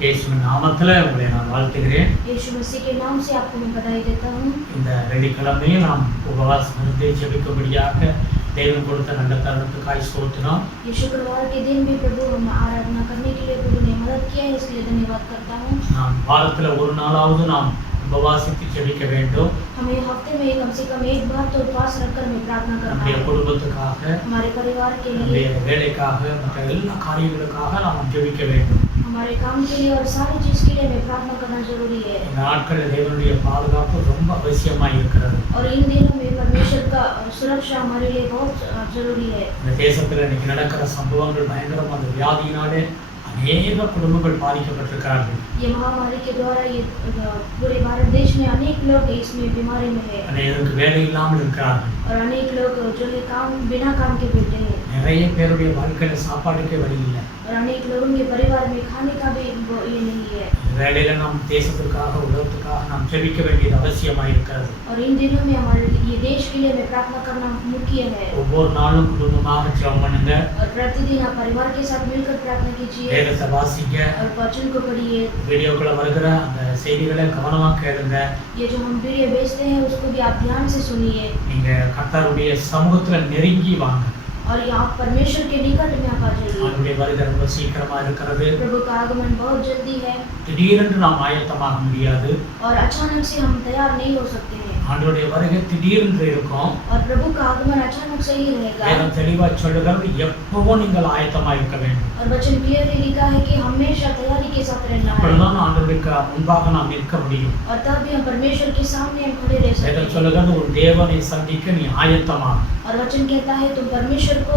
இயேசுவின் நாமத்துல உங்களை நான் வாழ்த்துகிறேன். यीशु मसीह के नाम से आपको मैं बधाई देता हूँ। இந்த வெள்ளிக்கிழமையும் நாம் உபவாசம் இருந்து ஜெபிக்கும்படியாக தேவன் கொடுத்த நல்ல தருணத்துக்காய் ஸ்தோத்திரம். ये शुक्रवार के दिन भी प्रभु हम आराधना करने के लिए प्रभु ने मदद किया है, इसलिए धन्यवाद करता हूँ। நாம் வாரத்துல ஒரு நாளாவது நாம் உபவாசித்து ஜெபிக்க வேண்டும். हमें हफ्ते में कम से कम एक बार तो उपवास रखकर हमें प्रार्थना करना நம்முடைய है। குடும்பத்துக்காக, हमारे परिवार के நம்முடைய लिए, வேலைக்காக, மற்ற எல்லா காரியங்களுக்காக நாம் ஜெபிக்க வேண்டும். हमारे काम के लिए और सारी चीज के लिए हमें प्रार्थना करना जरूरी है। இந்த நாட்களில் தேவனுடைய பாதுகாப்பு ரொம்ப அவசியமா இருக்கிறது. और इन दिनों में परमेश्वर का सुरक्षा हमारे लिए बहुत जरूरी है। இந்த தேசத்துல இன்னைக்கு நடக்கிற சம்பவங்கள் பயங்கரமான வியாதியினாலே अनेक कुटुंबங்கள் பாதிக்கப்பட்டிருக்கிறார்கள். ये महामारी के द्वारा ये पूरे भारत देश में अनेक लोग इसमें बीमारी में है अनेक வேலை இல்லாமல் இருக்கிறார்கள். और अनेक लोग जो है काम बिना काम के बैठे हैं நிறைய பேருடைய வாழ்க்கையில சாப்பாடுக்கே வழி இல்லை. और अनेक लोगों के परिवार में खाने का भी ये नहीं है। வேலையில நாம் தேசத்துக்காக உலகத்துக்காக நாம் ஜெபிக்க வேண்டியது அவசியமா இருக்கிறது. और इन दिनों में हमारे ये देश के लिए हमें प्रार्थना करना मुख्य है। ஒவ்வொரு நாளும் குடும்பமாக ஜெபம் பண்ணுங்க. और प्रतिदिन आप परिवार के साथ मिलकर प्रार्थना कीजिए வேதத்தை வாசிங்க. और वचन को पढ़िए। வீடியோக்குள்ள வருகிற அந்த செய்திகளை கவனமா கேளுங்க. ये जो हम वीडियो भेजते हैं उसको भी आप ध्यान से सुनिए। நீங்க கர்த்தருடைய சமூகத்துல நெருங்கி வாங்க. और ये आप परमेश्वर के निकट में आप आ जाइए। அவருடைய வருகை ரொம்ப சீக்கிரமா இருக்கிறது. प्रभु का आगमन बहुत जल्दी है திடீரென்று நாம் ஆயத்தமாக முடியாது. और अचानक से हम तैयार नहीं हो सकते हैं। ஆண்டவருடைய வருகை திடீரென்று இருக்கும். और प्रभु का आगमन अचानक से ही रहेगा। வேதம் தெளிவா சொல்லுகிறது, எப்பவும் நீங்கள் ஆயத்தமா இருக்க வேண்டும். और वचन क्लियरली लिखा है कि हमेशा तैयारी के साथ रहना है। அப்பொழுதுதான் ஆண்டவருக்கு முன்பாக நாம் நிற்க முடியும். और तब भी हम परमेश्वर के सामने हम खड़े रह सकते வேதம் हैं। சொல்லுகிறது, ஒரு தேவனை சந்திக்க நீ ஆயத்தமா. और वचन कहता है तुम परमेश्वर को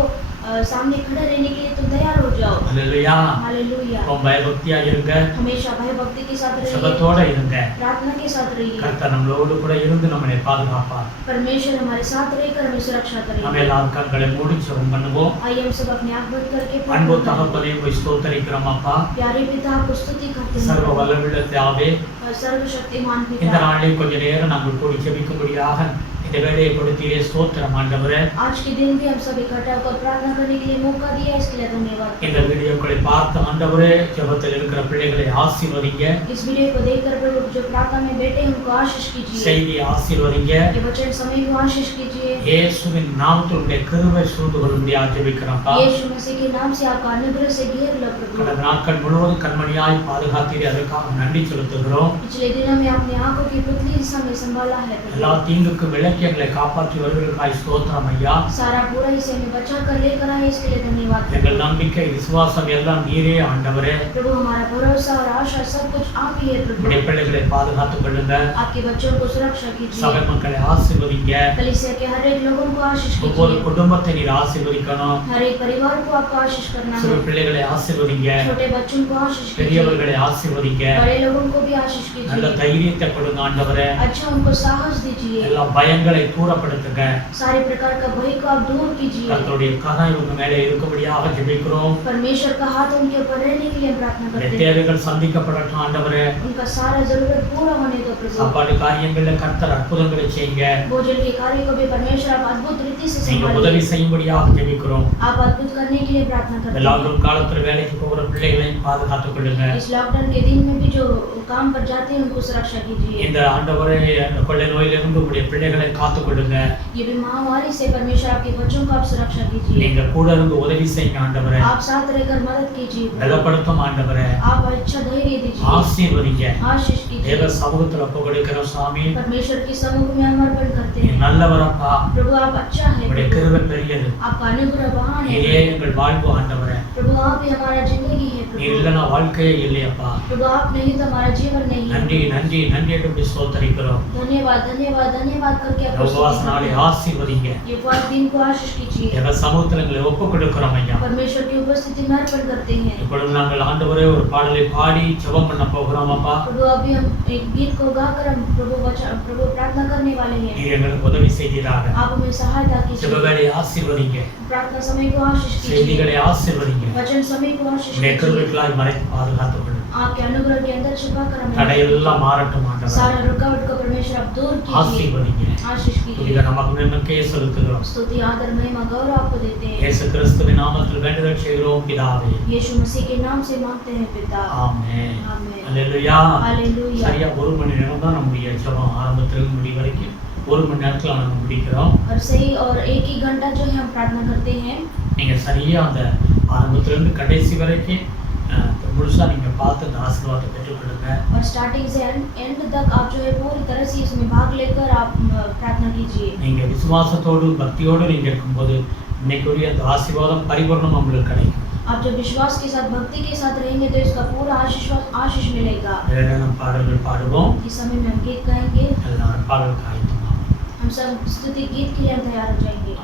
सामने खड़े रहने के लिए तुम तैयार हो जाओ। அல்லேலூயா. हालेलुया। ரொம்ப பயபக்தியா இருங்க. हमेशा भय भक्ति के साथ रहिए, சபத்தோட இருங்க. प्रार्थना के साथ रहिए। கர்த்தர் நம்மளோடு கூட இருந்து நம்மை பாதுகாப்பார். परमेश्वर हमारे साथ रहकर हमें सुरक्षा நம்ம करेगा। எல்லாரும் கண்களை மூடி ஜெபம் பண்ணுவோம். आइए हम सब अपने आँख बंद करके அன்பு प्रार्थना करें। தகப்பனே, உம்மை ஸ்தோத்திரிக்கிறோம் அப்பா. प्यारे पिता आपको स्तुति करते சர்வ हैं। வல்லமையுள்ள பிதாவே, और सर्वशक्तिमान இந்த पिता, நாளில் கொஞ்ச நேரம் நாங்கள் கூடி ஜெபிக்கும்படியாக இந்த வேலையை கொடுத்தீரே, ஸ்தோத்திரம் ஆண்டவரே. आज के दिन भी हम सब इकट्ठा होकर प्रार्थना करने के लिए मौका दिया, इसके लिए धन्यवाद। இந்த வீடியோக்களை பார்த்து ஆண்டவரே, ஜெபத்தில் இருக்கிற பிள்ளைகளை ஆசீர்வதிங்க. इस वीडियो को देखकर प्रभु जो प्रार्थना में बैठे हैं उनको आशीष कीजिए। செய்தியை ஆசீர்வதிங்க. ये वचन समय को आशीष कीजिए। இயேசுவின் நாமத்தில் உடைய கிருபை சூழ்ந்து கொள்ளும்படியாக ஜெபிக்கிறோம்ப்பா. यीशु मसीह के नाम से आपका अनुग्रह से घेर लो प्रभु। கடந்த நாட்கள் முழுவதும் கண்மணியாய் பாதுகாத்தீரே, அதற்காக நன்றி செலுத்துகிறோம். पिछले दिनों में आपने आंखों की पुतली से हमें संभाला है எல்லா प्रभु। தீங்குக்கும் விலக்கி எங்களை காப்பாற்றி வருவதற்காய் ஸ்தோத்திரம் ஐயா. सारा बुराई से हमें बचा कर लेकर आए, इसके लिए धन्यवाद எங்கள் प्रभु। நம்பிக்கை விசுவாசம் எல்லாம் நீரே ஆண்டவரே. प्रभु हमारा भरोसा और आशा सब कुछ आप ही है प्रभु। உடைய பிள்ளைகளை பாதுகாத்துக் கொள்ளுங்க. आपके बच्चों को सुरक्षा சபை कीजिए। மக்களை ஆசீர்வதிங்க. कलीसिया के हर एक लोगों को आशीष ஒவ்வொரு कीजिए। குடும்பத்தை நீர் ஆசீர்வதிக்கணும். हर एक परिवार को आपको आशीष करना சிறு है। பிள்ளைகளை ஆசீர்வதிங்க. छोटे बच्चों को आशीष कीजिए, பெரியவர்களை ஆசீர்வதிங்க. बड़े लोगों को भी आशीष நல்ல कीजिए। தைரியத்தை கொடுங்க ஆண்டவரே. अच्छा उनको साहस दीजिए। எல்லா பயங்களை தூரப்படுத்துங்க. सारे प्रकार का भय को आप दूर कीजिए। கர்த்தருடைய கரம் உங்க மேலே இருக்கும்படியாக ஜெபிக்கிறோம். परमेश्वर का हाथ उनके ऊपर रहने के लिए हम प्रार्थना உடைய करते हैं। தேவைகள் சந்திக்கப்படட்டும் ஆண்டவரே. उनका सारा जरूरत पूरा होने दो प्रभु। சாப்பாடு காரியங்கள்ல கர்த்தர் அற்புதங்களை செய்யுங்க. भोजन के कार्य को भी परमेश्वर आप अद्भुत रीति से நீங்க संभालिए। உதவி செய்யும்படியாக ஜெபிக்கிறோம். आप अद्भुत करने के लिए प्रार्थना இந்த करते हैं। லாக்டவுன் காலத்துல வேலைக்கு போகிற பிள்ளைகளையும் பாதுகாத்துக் கொள்ளுங்க. इस लॉकडाउन के दिन में भी जो काम पर जाते हैं उनको सुरक्षा कीजिए। இந்த ஆண்டவரே, கொள்ளை நோயிலிருந்து உங்களுடைய பிள்ளைகளை காத்துக் கொள்ளுங்க. ये भी महामारी से परमेश्वर आपके बच्चों को आप सुरक्षा कीजिए। நீங்க கூட இருந்து உதவி செய்யுங்க ஆண்டவரே. आप साथ रहकर मदद कीजिए। பலப்படுத்தும் ஆண்டவரே. आप अच्छा धैर्य दीजिए, ஆசீர்வதிங்க. आशीष தேவ कीजिए। சமூகத்துல ஒப்புக்கொடுக்கிற சாமி, परमेश्वर के समूह में हम अर्पण करते நீ हैं। நல்லவரப்பா. प्रभु आप अच्छा है உங்களுடைய प्रभु। கிருபை பெரியது. आपका अनुग्रह महान நீரே है எங்கள் வாழ்வு ஆண்டவரே. प्रभु। आप ही हमारा जिंदगी है நீ प्रभु। இல்லைன்னா வாழ்க்கையே இல்லையப்பா. प्रभु आप नहीं तो हमारा जीवन नहीं है। நன்றி நன்றி நன்றி என்று ஸ்தோத்தரிக்கிறோம். धन्यवाद धन्यवाद धन्यवाद करके இந்த आपको உபவாச स्तुति நாளை करते हैं। ஆசீர்வதிங்க. ये उपवास दिन को आशीष कीजिए। தேவ சமூகத்துல எங்களை ஒப்புக்கொடுக்கிறோம் ஐயா. परमेश्वर की उपस्थिति में अर्पण करते हैं। இப்பொழுது நாங்கள் ஆண்டவரே ஒரு பாடலை பாடி ஜெபம் பண்ண போகிறோம் அப்பா. प्रभु अभी हम एक गीत को गाकर हम प्रभु प्रार्थना करने वाले हैं। நீர் எங்களுக்கு உதவி செய்தீராக. आप हमें सहायता कीजिए। ஜெபங்களை ஆசீர்வதிங்க. प्रार्थना समय को आशीष कीजिए। செய்திகளை ஆசீர்வதிங்க. वचन समय को आशीष உடைய कीजिए। கிருபைகளால் மறைத்து பாதுகாத்துக் கொள்ளுங்க. आपके अनुग्रह के अंदर छुपाकर हमें தடையெல்லாம் மாறட்டும் ஆண்டவரே. सारा रुकावट को परमेश्वर आप दूर कीजिए, ஆசீர்வதிங்க. आशीष कीजिए. துதிகள் நமக்கே செலுத்துகிறோம். स्तुति आदर महिमा गौरव आपको देते हैं. இயேசு கிறிஸ்துவின் நாமத்தில் வேண்டுதல் செய்கிறோம் பிதாவே. यीशु मसीह के नाम से मांगते हैं पिता. ஆமென். आमेन. அல்லேலூயா. हालेलुया. சரியா 1 மணி நேரம் தான் நம்முடைய ஜெபம் ஆரம்பத்திலிருந்து முடிவு வரைக்கும் 1 மணி நேரத்துல நம்ம முடிக்கிறோம். और सही और एक ही घंटा जो है हम प्रार्थना करते हैं. நீங்க சரியா அந்த ஆரம்பத்திலிருந்து கடைசி வரைக்கும் முழுசா நீங்க பார்த்து அந்த ஆசீர்வாதத்தை பெற்றுக்கொள்ளுங்க. और स्टार्टिंग से एंड तक आप जो है पूरी तरह से इसमें भाग लेकर आप प्रार्थना कीजिए. நீங்க விசுவாசத்தோடு பக்தியோடு நீங்க இருக்கும்போது இன்னைக்குரிய அந்த ஆசீர்வாதம் பரிபூர்ணமா உங்களுக்கு கிடைக்கும். आप जब विश्वास के साथ भक्ति के साथ रहेंगे तो इसका पूरा आशीष मिलेगा. நம்ம பாடல்கள் பாடுவோம். इस समय में हम गीत गाएंगे. எல்லாரும் பாடல் காய்த்துமா. हम सब स्तुति गीत के लिए तैयार हो जाएंगे.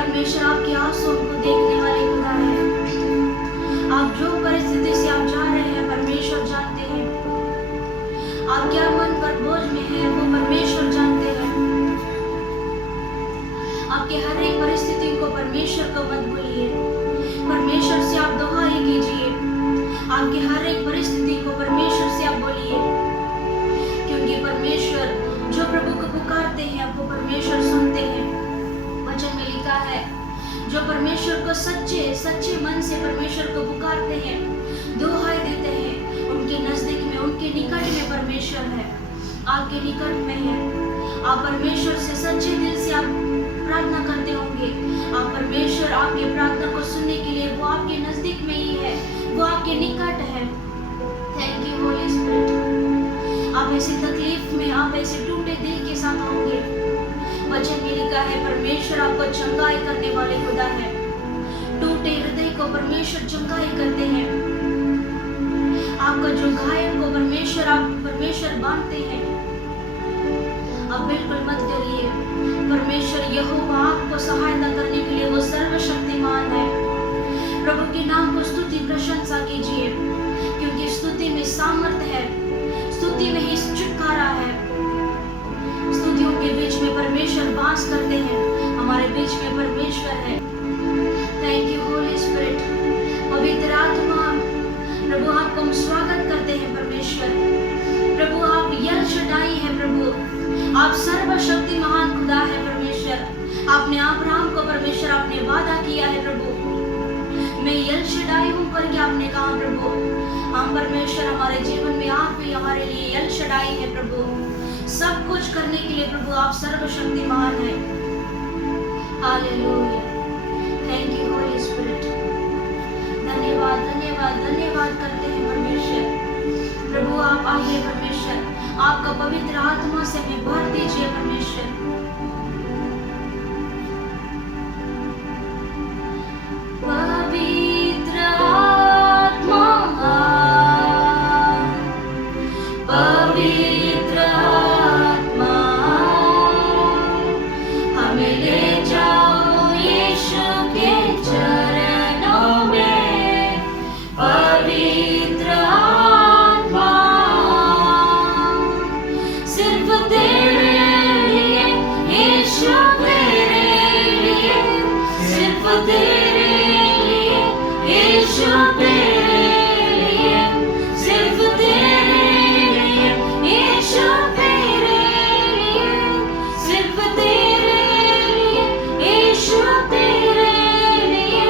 परमेश्वर आपके आंसुओं को देखने वाले खुदा है। आप जो परिस्थिति से आप जा रहे हैं परमेश्वर जानते हैं। आप क्या मन पर बोझ में है वो परमेश्वर जानते हैं। आपके हर एक परिस्थिति को परमेश्वर को मत भूलिए। परमेश्वर से आप दुआएं कीजिए। आपकी हर एक परिस्थिति को परमेश्वर से आप बोलिए, क्योंकि परमेश्वर जो प्रभु को पुकारते हैं वो परमेश्वर सुनते हैं। वचन में लिखा है, जो परमेश्वर को सच्चे मन से परमेश्वर को पुकारते हैं, दुआएं देते हैं, उनके नजदीक में, उनके निकट में परमेश्वर है। आपके निकट में है। आप परमेश्वर से सच्चे दिल से आप प्रार्थना करते होंगे। आप परमेश्वर आपके प्रार्थना को सुनने के लिए वो आपके नजदीक में ही है, वो आपके निकट है। Thank you Holi spirit. आप ऐसी तकलीफ में, आप ऐसे टूटे दिल के साथ होंगे। वचन में लिखा है, परमेश्वर आपको चंगाई करने वाले खुदा है। टूटे हृदय को परमेश्वर चंगाई करते हैं। आपका जो घायल को परमेश्वर बांधते हैं। आप बिल्कुल मत डरिए। परमेश्वर यहोवा आपको सहायता करने के लिए वो सर्वशक्तिमान है। प्रभु के नाम को स्तुति प्रशंसा कीजिए, क्योंकि स्तुति में सामर्थ्य है, स्तुति में ही छुटकारा है। स्तुतियों के बीच में परमेश्वर वास करते हैं। हमारे बीच में परमेश्वर है। Thank you Holi spirit. पवित्र आत्मा, प्रभु आपको हम स्वागत करते हैं। परमेश्वर प्रभु आप यल शडाई है। प्रभु आप सर्वशक्ति महान खुदा है। परमेश्वर आपने अब्राहम को परमेश्वर आपने वादा किया है। प्रभु मैं यल शडाई हूँ करके आपने कहा। प्रभु हम परमेश्वर हमारे जीवन में आप भी हमारे लिए यल शडाई है। प्रभु सब कुछ करने के लिए प्रभु आप सर्वशक्तिमान है। Hallelujah. Thank you Holi spirit. धन्यवाद धन्यवाद धन्यवाद करते हैं परमेश्वर। प्रभु आप आइए परमेश्वर, आपका पवित्र आत्मा से हमें भर दीजिए परमेश्वर। पवित्र आत्मा, पवित्र आत्मा हमें ले जाओ यीशु के चरणों में। पवित्र आत्मा सिर्फ तेरे लिए, यीशु तेरे लिए, सिर्फ तेरे लिए, यीशु तेरे लिए, सिर्फ तेरे लिए, यीशु तेरे लिए, सिर्फ तेरे लिए, यीशु तेरे लिए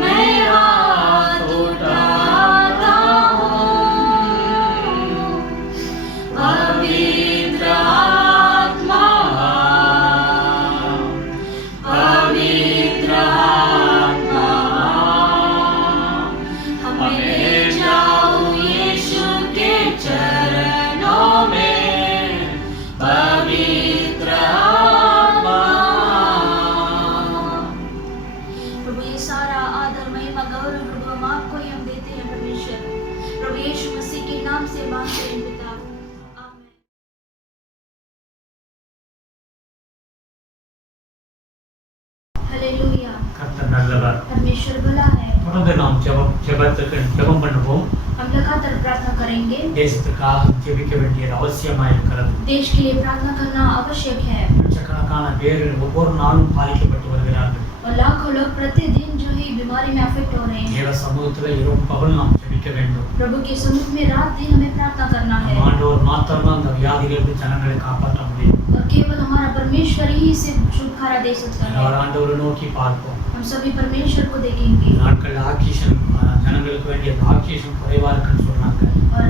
मैं हाथ उठाता हूँ। पवित्र आत्मा, पवित्र आत्मा हमें ले जाओ यीशु के चरणों में। पवित्र आत्मा। प्रभु ये सारा आदर महिमा गौरव प्रभु हम आपको ही हम देते हैं परमेश्वर। प्रभु यीशु मसीह के नाम से मांगते हैं पिता, आमीन। हालेलुया। கர்த்தர் நல்லவர். परमेश्वर भला है। தொடர்ந்து நாம் ஜெபம் பண்ணுவோம். हम लगातार प्रार्थना करेंगे। தேசத்துக்காக ஜெபிக்க வேண்டியது அவசியமாக இருக்கிறது. देश के लिए प्रार्थना करना आवश्यक है। லட்சக்கணக்கான பேர் ஒவ்வொரு நாளும் பாதிக்கப்பட்டு வருகிறார்கள். और लाखों लोग प्रतिदिन जो है बीमारी में अफेक्ट हो रहे हैं। தேவ சமூகத்தில் இரவும் பகல் நாம் ஜெபிக்க வேண்டும். प्रभु के सम्मुख में रात दिन हमें प्रार्थना करना है। ஆண்டவர் மாத்திரம்தான் அந்த வியாதிகளிலிருந்து ஜனங்களை காப்பாற்ற முடியும். और केवल हमारा परमेश्वर ही इसे छुटकारा दे सकता है। எல்லாரும் ஆண்டவரை நோக்கி பார்ப்போம். हम सभी परमेश्वर को देखेंगे। நாட்கள் ஆக்சிஜன் ஜனங்களுக்கு வேண்டிய ஆக்சிஜன் குறைவா இருக்குன்னு சொல்றாங்க. और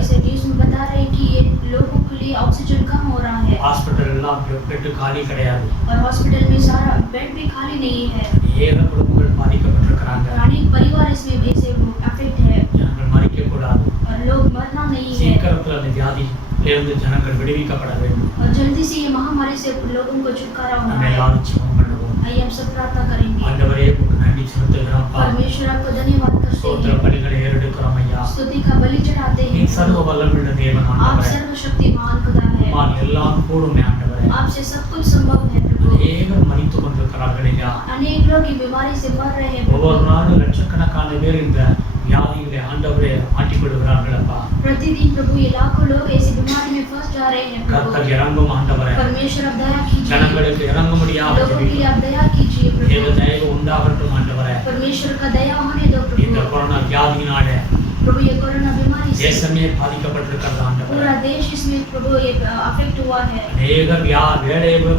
ऐसे न्यूज़ में बता रहे हैं कि ये लोगों के लिए ऑक्सीजन कम हो रहा है। ஹாஸ்பிடல் எல்லாம் பெட் காலி கிடையாது. और हॉस्पिटल में सारा बेड भी खाली नहीं है। ஏக குடும்பங்கள் பாதிக்கப்பட்டிருக்கிறாங்க. अनेक परिवार इसमें ऐसे अफेक्ट है। ஜனங்கள் மரிக்க கூடாது. और लोग मरना नहीं है। சீக்கிரத்தில் அந்த வியாதியிலிருந்து ஜனங்கள் விடுவிக்கப்பட வேண்டும். और जल्दी से ये महामारी से लोगों को छुटकारा होना நம்ம है। எல்லாரும் ஜெபம் பண்ணுவோம். आइए हम सब प्रार्थना करेंगे। ஆண்டவரே உங்களுக்கு நன்றி செலுத்துகிறோம்ப்பா. परमेश्वर आपको धन्यवाद करते ஸ்தோத்திர हैं। பலிகளை ஏறெடுக்கிறோம் ஐயா. स्तुति का बलि चढ़ाते நீ हैं। சர்வ வல்லமையுள்ள தேவன் आप ஆண்டவரே. सर्वशक्तिमान खुदा है। உம்மால் எல்லாம் கூடும் ஆண்டவரே. आपसे सब कुछ संभव है प्रभु। प्रभु। அநேகர் மரித்துக் கொண்டிருக்கிறார்கள் ஐயா. अनेक लोग की बीमारी से मर रहे हैं ஒவ்வொரு प्रभु। நாளும் லட்சக்கணக்கான பேர் இந்த வியாதியிலே ஆண்டவரே மாட்டிக்கொள்கிறார்கள் அப்பா. प्रतिदिन प्रभु ये लाखों लोग ऐसी बीमारी में फंस जा रहे हैं प्रभु। கர்த்தர் இறங்கும் ஆண்டவரே. परमेश्वर आप दया कीजिए, ஜனங்களுக்கு இறங்கும்படியாக लोगों के लिए ஜெபிக்கிறோம். आप दया कीजिए தேவ प्रभु। தயவு உண்டாகட்டும் ஆண்டவரே. परमेश्वर का दया होने दो இந்த प्रभु। கொரோனா வியாதியினாலே प्रभु ये कोरोना बीमारी से தேசமே பாதிக்கப்பட்டிருக்கிறது ஆண்டவரே. पूरा देश इसमें प्रभु ये अफेक्ट हुआ है। அநேகர்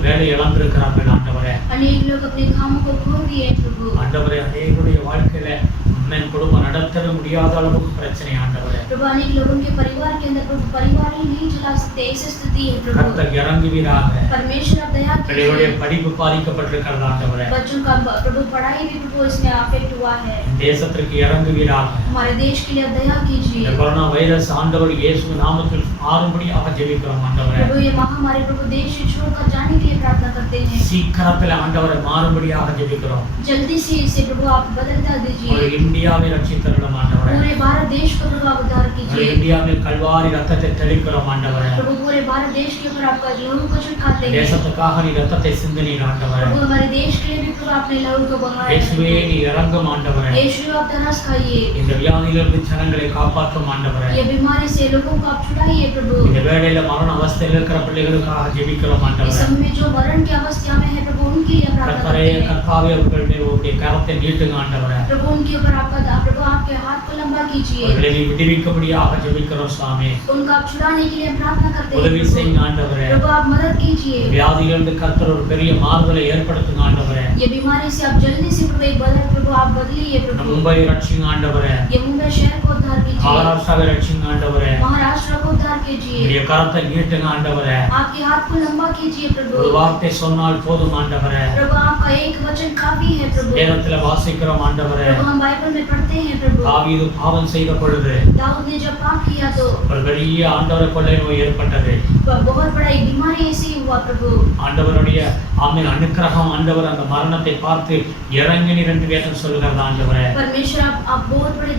வேலை இழந்திருக்கிறார்கள் ஆண்டவரே. अनेक लोग अपने कामों को खो दिए हैं प्रभु। ஆண்டவரே அநேகருடைய வாழ்க்கையில அம்மன் குடும்பம் நடத்தவே முடியாத அளவுக்கு பிரச்சனை ஆண்டவரே. प्रभु अनेक लोगों के परिवार के अंदर प्रभु परिवार ही नहीं चला सकते ऐसी स्थिति है प्रभु। கர்த்தர் இறங்குவீராக. परमेश्वर आप दया பிள்ளைகளுடைய कीजिए। படிப்பு பாதிக்கப்பட்டிருக்கிறது ஆண்டவரே. बच्चों का प्रभु पढ़ाई भी प्रभु इसमें अफेक्ट हुआ है। தேசத்திற்கு இறங்குவீராக. हमारे देश के लिए आप दया இந்த कीजिए கொரோனா வைரஸ் ஆண்டவர் இயேசு நாமத்தில் மாறும்படியாக ஜெபிக்கிறோம் ஆண்டவரே. प्रभु। ये महामारी प्रभु देश से छोड़कर जाने के लिए प्रार्थना करते हैं। சீக்கிரத்தில் ஆண்டவரை மாறும்படியாக ஜெபிக்கிறோம். जल्दी से इसे प्रभु आप बदलता ஒரு दीजिए। இந்தியாவை ரட்சித்தருளும் ஆண்டவரே. पूरे भारत देश को प्रभु आप उद्धार ஒரு कीजिए இந்தியாவில் கல்வாரி ரத்தத்தை தெளிக்கிறோம் ஆண்டவரே. प्रभु। पूरे भारत देश के ऊपर आपका लहू को छिड़काते हैं தேசத்துக்காக நீ ரத்தத்தை சிந்தினீர் ஆண்டவரே. प्रभु। हमारे देश के लिए भी प्रभु आपने लहू को बहाया இயேசுவே है। நீ இறங்கும் ஆண்டவரே. यीशु आप तरस खाइए, இந்த வியாதியிலிருந்து ஜனங்களை காப்பாற்றும் ஆண்டவரே. ये बीमारी से लोगों को आप छुड़ाइए प्रभु। இந்த வேளையில மரண அவஸ்தையில் இருக்கிற பிள்ளைகளுக்காக ஜெபிக்கிறோம் इस ஆண்டவரே. समय में जो मरण की अवस्था में है प्रभु उनके लिए प्रार्थना கர்த்தரே करते हैं கர்த்தாவே அவர்கள் மேல் உம்முடைய கரத்தை நீட்டுங்க ஆண்டவரே. प्रभु। उनके ऊपर आपका प्रभु आपके हाथ को लंबा कीजिए, அவர்களை நீ விடுவிக்கும்படியாக ஜெபிக்கிறோம் சுவாமி. उनका आप छुड़ाने के लिए प्रार्थना करते உதவி हैं செய்யுங்க ஆண்டவரே. प्रभु। आप मदद कीजिए, வியாதியிலிருந்து கர்த்தர் ஒரு பெரிய மாறுதலை ஏற்படுத்துங்க ஆண்டவரே. ये बीमारी से आप जल्दी से प्रभु एक बदल प्रभु आप बदलिए நம்ம प्रभु। மும்பை ரட்சிங்க ஆண்டவரே. ये मुंबई शहर को उद्धार कीजिए, மகாராஷ்டிராவை ரட்சிங்க ஆண்டவரே. महाराष्ट्र को उद्धार कीजिए, உம்முடைய கரத்தை நீட்டுங்க ஆண்டவரே. आपके हाथ को लंबा कीजिए ஒரு प्रभु। வார்த்தை சொன்னால் போதும் ஆண்டவரே. प्रभु आपका एक वचन काफी है प्रभु। வேதத்துல வாசிக்கிறோம் ஆண்டவரே. प्रभु हम बाइबल में पढ़ते हैं प्रभु, தாவீது பாவம் செய்த பொழுது दाऊद ने जब पाप किया तो ஒரு பெரிய ஆண்டவரை கொள்ளை நோய் ஏற்பட்டது. बहुत बड़ा एक बीमारी ऐसे ही हुआ प्रभु। ஆண்டவருடைய ஆமென் அனுக்கிரகம் ஆண்டவர் அந்த மரணத்தை பார்த்து இறங்கினீர் என்று வேதம் சொல்லுகிறது ஆண்டவரே. परमेश्वर आप बहुत बड़ी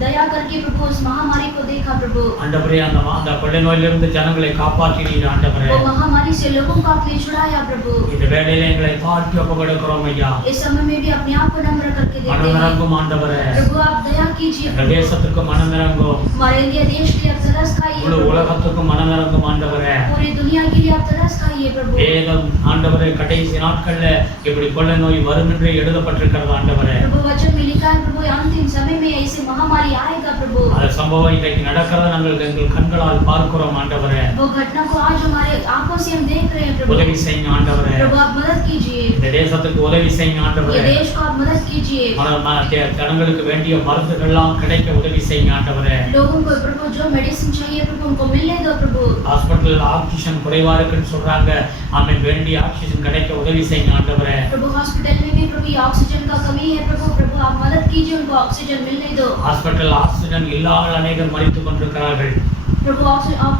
दया करके प्रभु उस महामारी को देखा प्रभु। ஆண்டவரே அந்த கொள்ளை நோயிலிருந்து ஜனங்களை காப்பாற்றினீர் ஆண்டவரே. वो महामारी से लोगों को आपने छुड़ाया प्रभु। இந்த வேளையில எங்களை தாழ்த்தி ஒப்புக்கொடுக்கிறோம் ஐயா. इस समय में भी अपने आप को नम्र करके देते हैं மனமிறங்கும் ஆண்டவரே. प्रभु। आप दया कीजिए இந்த प्रभु, தேசத்துக்கு மனமிறங்கும். हमारे इंडिया देश के लिए आप तरस खाइए முழு प्रभु। உலகத்துக்கு மனமிறங்கும் ஆண்டவரே. पूरी दुनिया के लिए आप तरस खाइए प्रभु। வேதம் ஆண்டவரே கடைசி நாட்கள்ல இப்படி கொள்ளை நோய் வரும் என்று எழுதப்பட்டிருக்கிறது ஆண்டவரே. प्रभु वचन में लिखा है प्रभु अंतिम समय में ऐसे महामारी आएगा प्रभु। அந்த சம்பவம் இன்றைக்கு நடக்கிறத நாங்கள் எங்கள் கண்களால் பார்க்கிறோம் ஆண்டவரே. वो घटना को आज हमारे आंखों से हम देख रहे हैं प्रभु। உதவி செய்யுங்க ஆண்டவரே. प्रभु आप मदद कीजिए, இந்த தேசத்துக்கு உதவி செய்யுங்க ये ஆண்டவரே. देश को आप मदद कीजिए, ஜனங்களுக்கு வேண்டிய மருந்துகள் எல்லாம் கிடைக்க உதவி செய்யுங்க ஆண்டவரே. लोगों को प्रभु जो मेडिसिन चाहिए प्रभु उनको मिलने दो प्रभु। ஹாஸ்பிடல்ல ஆக்சிஜன் குறைவா இருக்குன்னு சொல்றாங்க. ஆமென் வேண்டிய ஆக்சிஜன் கிடைக்க உதவி செய்யுங்க ஆண்டவரே. प्रभु हॉस्पिटल में भी प्रभु ये ऑक्सीजन का कमी है प्रभु। प्रभु आप मदद कीजिए, उनको ऑक्सीजन मिलने दो ஹாஸ்பிடல்ல ஆக்சிஜன் இல்லாத அநேகர் மரித்துக் கொண்டிருக்கிறார்கள். प्रभु।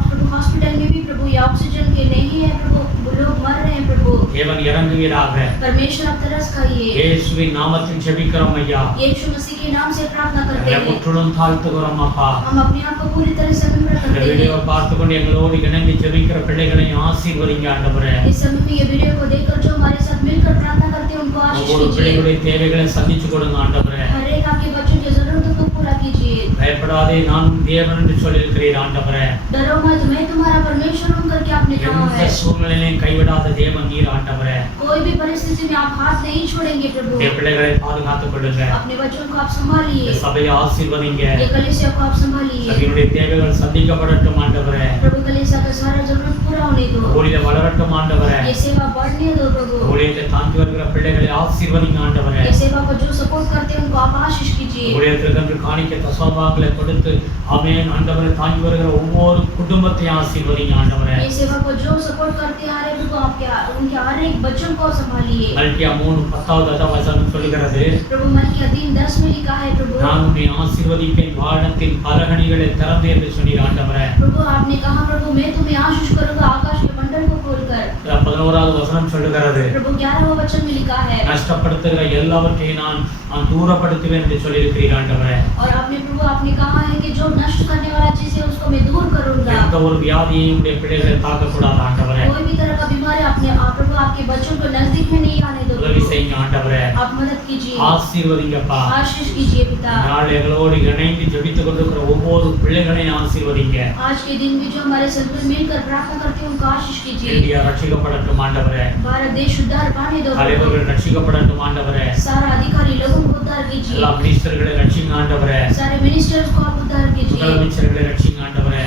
प्रभु हॉस्पिटल में भी प्रभु ये ऑक्सीजन के नहीं है प्रभु, वो लोग मर रहे हैं प्रभु। தேவன் இறங்குவீராக. परमेश्वर आप तरस खाइए, இயேசுவின் நாமத்தில் ஜெபிக்கிறோம் ஐயா. यीशु मसीह के नाम से प्रार्थना करते எங்களை हैं। முற்றிலும் தாழ்த்துகிறோம் அப்பா. हम अपने आप को पूरी तरह से नम्र இந்த करते வீடியோவை हैं। பார்த்து கொண்டு எங்களோடு இணைந்து ஜெபிக்கிற பிள்ளைகளை ஆசீர்வதிங்க ஆண்டவரே. इस समय में ये वीडियो को देखकर जो हमारे साथ मिलकर प्रार्थना करते हैं उनको आशीष ஒவ்வொரு कीजिए। பிள்ளைகளுடைய தேவைகளை சந்திச்சு கொடுங்க ஆண்டவரே. हर एक आपके बच्चों की जरूरतों को पूरा कीजिए। பயப்படாதே நான் தேவன் என்று சொல்லியிருக்கிறீர் ஆண்டவரே. डरो मत, मैं तुम्हारा परमेश्वर हूँ करके आपने कहा எந்த है। சூழ்நிலையிலும் கைவிடாத தேவன் நீர் ஆண்டவரே. कोई भी परिस्थिति में आप हाथ नहीं छोड़ेंगे प्रभु। இந்த பிள்ளைகளை பாதுகாத்துக் கொள்ளுங்க. अपने बच्चों को आप संभालिए, இந்த சபையை ஆசீர்வதிங்க. ये कलीसिया को आप संभालिए சபையுடைய தேவைகள் சந்திக்கப்படட்டும் ஆண்டவரே. प्रभु। कलीसिया का सारा जरूरत पूरा होने दो, ஊழியம் வளரட்டும் ஆண்டவரே. ये सेवा बढ़ने दो प्रभु। ஊழியத்தை தாங்கி வருகிற பிள்ளைகளை ஆசீர்வதிங்க ஆண்டவரே. ये सेवा को जो सपोर्ट करते हैं उनको आप आशीष कीजिए। ஊழியத்திற்கென்று காணிக்க தசமபாகங்களை கொடுத்து ஆமென் ஆண்டவரே தாங்கி வருகிற ஒவ்வொரு குடும்பத்தையும் ஆசீர்வதிங்க ஆண்டவரே. ये सेवा को जो सपोर्ट करते आ रहे हैं प्रभु आपके उनके हर एक बच्चों को संभालिए மல்கியா 3:10 வசனம் சொல்லுகிறது, प्रभु। मल्किया 3:10 में लिखा है प्रभु, நான் உன்னை ஆசீர்வதிப்பேன் வானத்தின் பலகணிகளை திறந்து என்று சொன்னீர் ஆண்டவரே. प्रभु आपने कहा प्रभु मैं तुम्हें आशीष करूंगा आकाश के मंडल को खोलकर। 11வது வசனம் சொல்லுகிறது, प्रभु 11वां वचन में लिखा है, நான் நஷ்டப்படுத்துகிற எல்லாவற்றையும் நான் தூரப்படுத்துவேன் என்று சொல்லியிருக்கிறீர் ஆண்டவரே. और आपने प्रभु आपने कहा है कि जो नष्ट करने वाला चीज है उसको मैं दूर करूंगा। எந்த ஒரு வியாதியையும் உடைய பிள்ளைகளை தாக்கக்கூடாது ஆண்டவரே. कोई भी तरह का बीमारी आपने प्रभु आपके बच्चों को नजदीक में नहीं आने दो। உதவி செய்யுங்க ஆண்டவரே. आप मदद कीजिए, ஆசீர்வதிங்கப்பா. आशीष कीजिए पिता। நாள் எங்களோடு இணைந்து ஜெபித்துக் கொண்டிருக்கிற ஒவ்வொரு பிள்ளைகளையும் ஆசீர்வதிங்க. आज के दिन भी जो हमारे संग मिलकर प्रार्थना करते हैं उनको आशीष कीजिए। இந்தியா ரட்சிக்கப்படட்டும் ஆண்டவரே. भारत देश उद्धार पाने दो। தலைவர்கள் ரட்சிக்கப்படட்டும் ஆண்டவரே. सारा अधिकारी लोगों को उद्धार कीजिए। எல்லா மினிஸ்டர்களை ரட்சிங்க ஆண்டவரே. सारे मिनिस्टर्स को आप उद्धार कीजिए। முதலமைச்சர்களை ரட்சிங்க ஆண்டவரே.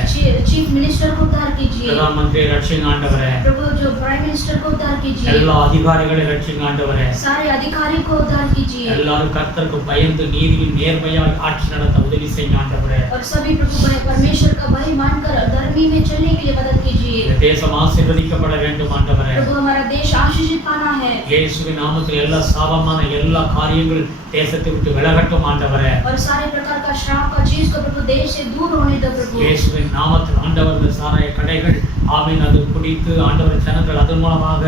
चीफ मिनिस्टर को उद्धार कीजिए। பிரதம ரட்சிங்க ஆண்டவரே. प्रभु जो प्राइम मिनिस्टर को उद्धार कीजिए। எல்லா அதிகாரிகளை ரட்சிங்க ஆண்டவரே. सारे अधिकारी को उद्धार कीजिए। எல்லாரும் கர்த்தருக்கு பயந்து நீதியின் நேர்மையால் ஆட்சி நடத்த உதவி செய்யுங்க ஆண்டவரே. और सभी प्रभु परमेश्वर का भय मानकर धर्मी में चलने के लिए मदद कीजिए। இந்த தேசம் ஆசீர்வதிக்கப்பட வேண்டும் ஆண்டவரே. प्रभु हमारा देश आशीषित पाना है। இயேசுவின் நாமத்தில் எல்லா சாபமான எல்லா காரியங்கள் தேசத்தை விட்டு விலகட்டும் ஆண்டவரே. और सारे प्रकार का श्राप का चीज को प्रभु देश से दूर होने दो प्रभु। இயேசுவின் நாமத்தில் ஆண்டவர்கள் சாராய கடைகள் ஆமீன் அது குடித்து ஆண்டவர் ஜனங்கள் அதன் மூலமாக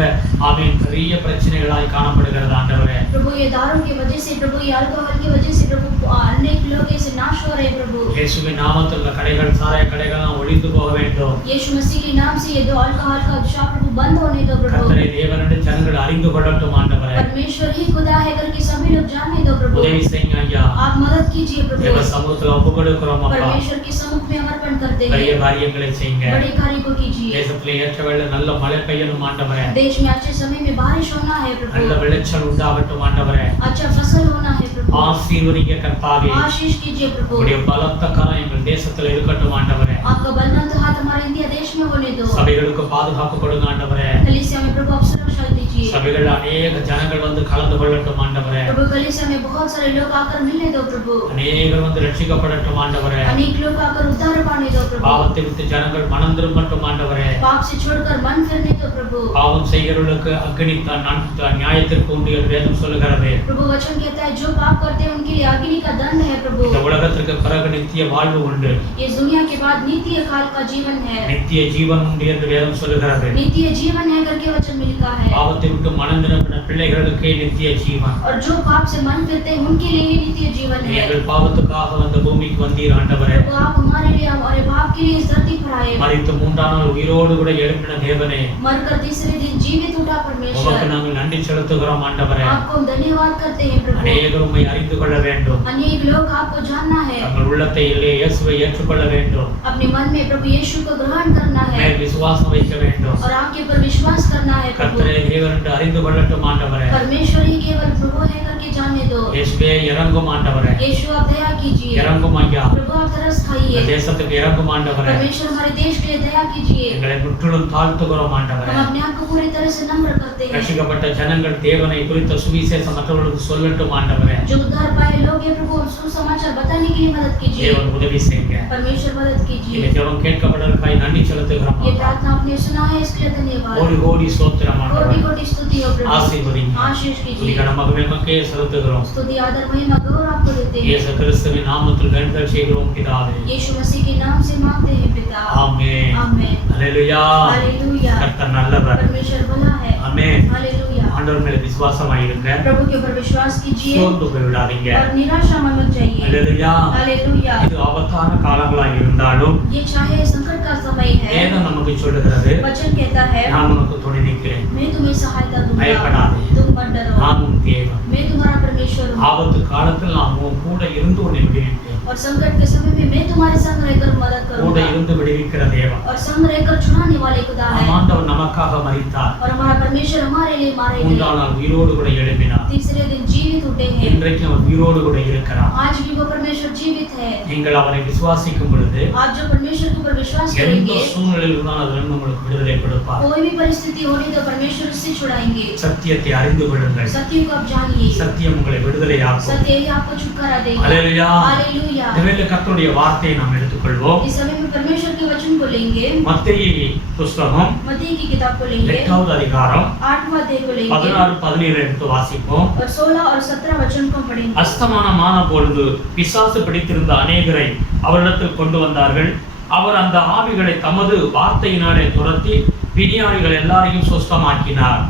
ஆமீன் பெரிய பிரச்சனைகளாய் காணப்படுகிறது ஆண்டவரே. प्रभु ये दारू की वजह से प्रभु ये अल्कोहल की वजह से प्रभु अनेक लोग ऐसे नाश हो रहे हैं प्रभु। இயேசுவின் நாமத்தில் உள்ள கடைகள் சாராய கடைகள் ஒழிந்து போக வேண்டும். यीशु मसीह के नाम से ये दो अल्कोहल का शॉप प्रभु बंद होने दो प्रभु। கர்த்தரே தேவனே ஜனங்கள் அறிந்து கொள்ளட்டும் ஆண்டவரே. परमेश्वर ही खुदा है करके सभी लोग जानने दो प्रभु। உதவி செய்யுங்க ஐயா. आप मदद कीजिए प्रभु। தேவ சமூகத்தில் ஒப்புக்கொடுக்கிறோம் அப்பா. परमेश्वर के सम्मुख में समर्पण करते பெரிய हैं। காரியங்களை செய்யுங்க. बड़े कार्य को कीजिए। தேசத்திலே ஏற்ற வேளை நல்ல மழை பெய்யணும் ஆண்டவரே. देश में अच्छे समय में बारिश होना है நல்ல प्रभु। விளைச்சல் உண்டாகட்டும் ஆண்டவரே. अच्छा फसल होना है प्रभु। ஆசீர்வதிங்க கர்த்தாவே. आशीष कीजिए प्रभु। உடைய பலத்த கரம் எங்கள் தேசத்தில் இருக்கட்டும் ஆண்டவரே. आपका बलवंत हाथ हमारे इंडिया देश में होने दो। சபைகளுக்கு பாதுகாப்பு கொடுங்க ஆண்டவரே. कलीसिया में प्रभु आप सुरक्षा दीजिए। சபைகள் अनेक ஜனங்கள் வந்து கலந்து கொள்ளட்டும் ஆண்டவரே. प्रभु कलीसिया में बहुत सारे लोग आकर मिलने दो प्रभु। அநேகர் வந்து ரட்சிக்கப்படட்டும் ஆண்டவரே. अनेक लोग आकर उद्धार पाने दो प्रभु। பாவத்தை விட்டு ஜனங்கள் மனம் திரும்பட்டும் ஆண்டவரே. पाप से छोड़कर मन फिरने दो प्रभु। பாவம் செய்கிறவர்களுக்கு அக்னி தான் நியாயத்திற்கு உண்டு என்று வேதம் சொல்லுகிறது. प्रभु वचन कहता है जो पाप करते हैं उनके लिए अग्नि का दंड है प्रभु। இந்த உலகத்திற்கு பிறகு நித்திய வாழ்வு உண்டு. इस दुनिया के बाद नित्य काल का जीवन है। நித்திய ஜீவன் உண்டு என்று வேதம் சொல்லுகிறது. नित्य जीवन है करके वचन में लिखा है। பாவத்தை விட்டு மனம் திரும்பின பிள்ளைகளுக்கே நித்திய ஜீவன். और जो पाप से मन फिरते हैं उनके लिए ही नित्य जीवन है। எங்கள் பாவத்துக்காக வந்த பூமிக்கு வந்தீர் ஆண்டவரே. प्रभु आप हमारे लिए हमारे पाप के लिए इस धरती पर आए। மரித்து மூன்றாம் நாள் உயிரோடு கூட எழுப்பின தேவனே, मरकर तीसरे दिन जीवित उठा உமக்கு परमेश्वर। நாங்கள் நன்றி செலுத்துகிறோம் ஆண்டவரே. आपको हम धन्यवाद करते हैं प्रभु। அநேகர் உம்மை அறிந்து கொள்ள வேண்டும். अनेक लोग आपको जानना है। தங்கள் உள்ளத்தை இயேசுவை ஏற்றுக்கொள்ள வேண்டும். अपने मन में प्रभु यीशु को ग्रहण करना है மேல் விசுவாசம் வைக்க வேண்டும். और आपके ऊपर विश्वास करना है प्रभु। கர்த்தரே தேவன் என்று அறிந்து கொள்ளட்டும் ஆண்டவரே. परमेश्वर ही केवल प्रभु है करके जाने दो। இயேசுவே இறங்கும் ஆண்டவரே. यीशु आप दया कीजिए। இறங்கும் ஐயா. प्रभु आप तरस இந்த खाइए। தேசத்துக்கு இறங்கும் ஆண்டவரே. परमेश्वर हमारे देश के लिए दया कीजिए। எங்களை முற்றிலும் தாழ்த்துகிறோம் ஆண்டவரே. हम अपने आप को पूरी तरह से नम्र करते हैं। ரட்சிக்கப்பட்ட ஜனங்கள் தேவனை குறித்த சுவிசேஷம் மற்றவர்களுக்கு சொல்லட்டும் ஆண்டவரே. जो उद्धार पाए लोग हैं प्रभु सुसमाचार बताने के लिए मदद कीजिए। தேவன் உதவி செய்யுங்க. परमेश्वर मदद இந்த कीजिए। ஜெபம் கேட்கப்படுவதற்காக நன்றி செலுத்துகிறோம் ये அப்பா. प्रार्थना आपने सुना है इसके लिए धन्यवाद। கோடி கோடி ஸ்தோத்திரம் कोटि ஆண்டவரே. कोटि स्तुति हो प्रभु। ஆசீர்வதிங்க. आशीष துதி कीजिए। கன மகிமைக்கே செலுத்துகிறோம். स्तुति आदर महिमा गौरव आपको देते हैं। இயேசு கிறிஸ்துவின் நாமத்தில் வேண்டுதல் செய்கிறோம் பிதாவே. यीशु मसीह के नाम से मांगते हैं पिता। ஆமென். आमेन। அல்லேலூயா. हालेलुया। கர்த்தர் நல்லவர். परमेश्वर भला है। ஆமென். हालेलुया। ஆண்டவர் மேல விசுவாசமாயிருங்க. प्रभु के ऊपर विश्वास कीजिए சோர்ந்து போய் விடாதீங்க. और निराशा मत जाइए। அல்லேலூயா. हालेलुया। இது ஆபத்தான காலங்களாய் இருந்தாலும் ये चाहे संकट का समय है, வேதம் நமக்கு சொல்லுகிறது, वचन कहता है நான் உனக்கு துணை நிற்கிறேன். मैं तुम्हें सहायता दूंगा, பயப்படாதே. तुम मत डरो, நான் உன் தேவன். मैं तुम्हारा परमेश्वर हूँ। ஆபத்து காலத்தில் நான் உன் கூட இருந்து உன்னை விடுவிப்பேன். और संकट के समय में मैं तुम्हारे संग रहकर मदद கூட करूंगा। இருந்து விடுவிக்கிற தேவன். और संग रहकर छुड़ाने वाले खुदा है। நம் ஆண்டவர் நமக்காக மரித்தார். और हमारा परमेश्वर हमारे लिए मारे மூன்றாம் गए, நாள் உயிரோடு கூட எழுப்பினார். तीसरे दिन जीवित उठे हैं। இன்றைக்கு அவர் உயிரோடு கூட இருக்கிறார். आज भी वो परमेश्वर जीवित है। நீங்கள் அவரை விசுவாசிக்கும் பொழுது आप जो परमेश्वर के ऊपर विश्वास எந்த करेंगे, சூழ்நிலையில் இருந்தாலும் அதிலிருந்து உங்களுக்கு விடுதலை கொடுப்பார். कोई भी परिस्थिति होने तो परमेश्वर उससे छुड़ाएंगे। சத்தியத்தை அறிந்து கொள்ளுங்கள். सत्य को आप जानिए, சத்தியம் உங்களை விடுதலையாக்கும். सत्य ही आपको छुटकारा देगा। அல்லேலூயா. हालेलुया। இந்த கர்த்தருடைய வார்த்தையை நாம் எடுத்துக்கொள்வோம். इस समय में परमेश्वर के वचन को लेंगे, மத்தேயு புஸ்தகம் मत्ती की किताब को लेंगे, 8வது அதிகாரம் 8वां अध्याय को लेंगे 16 17 எடுத்து வாசிப்போம். और 16 और 17 वचन को पढ़ेंगे। அஸ்தமானமான பொழுது பிசாசு பிடித்திருந்த அநேகரை அவரிடத்தில் கொண்டு வந்தார்கள். அவர் அந்த ஆவிகளை தமது வார்த்தையினாலே துரத்தி பிணியாளிகள் எல்லாரையும் சுஸ்தமாக்கினார்.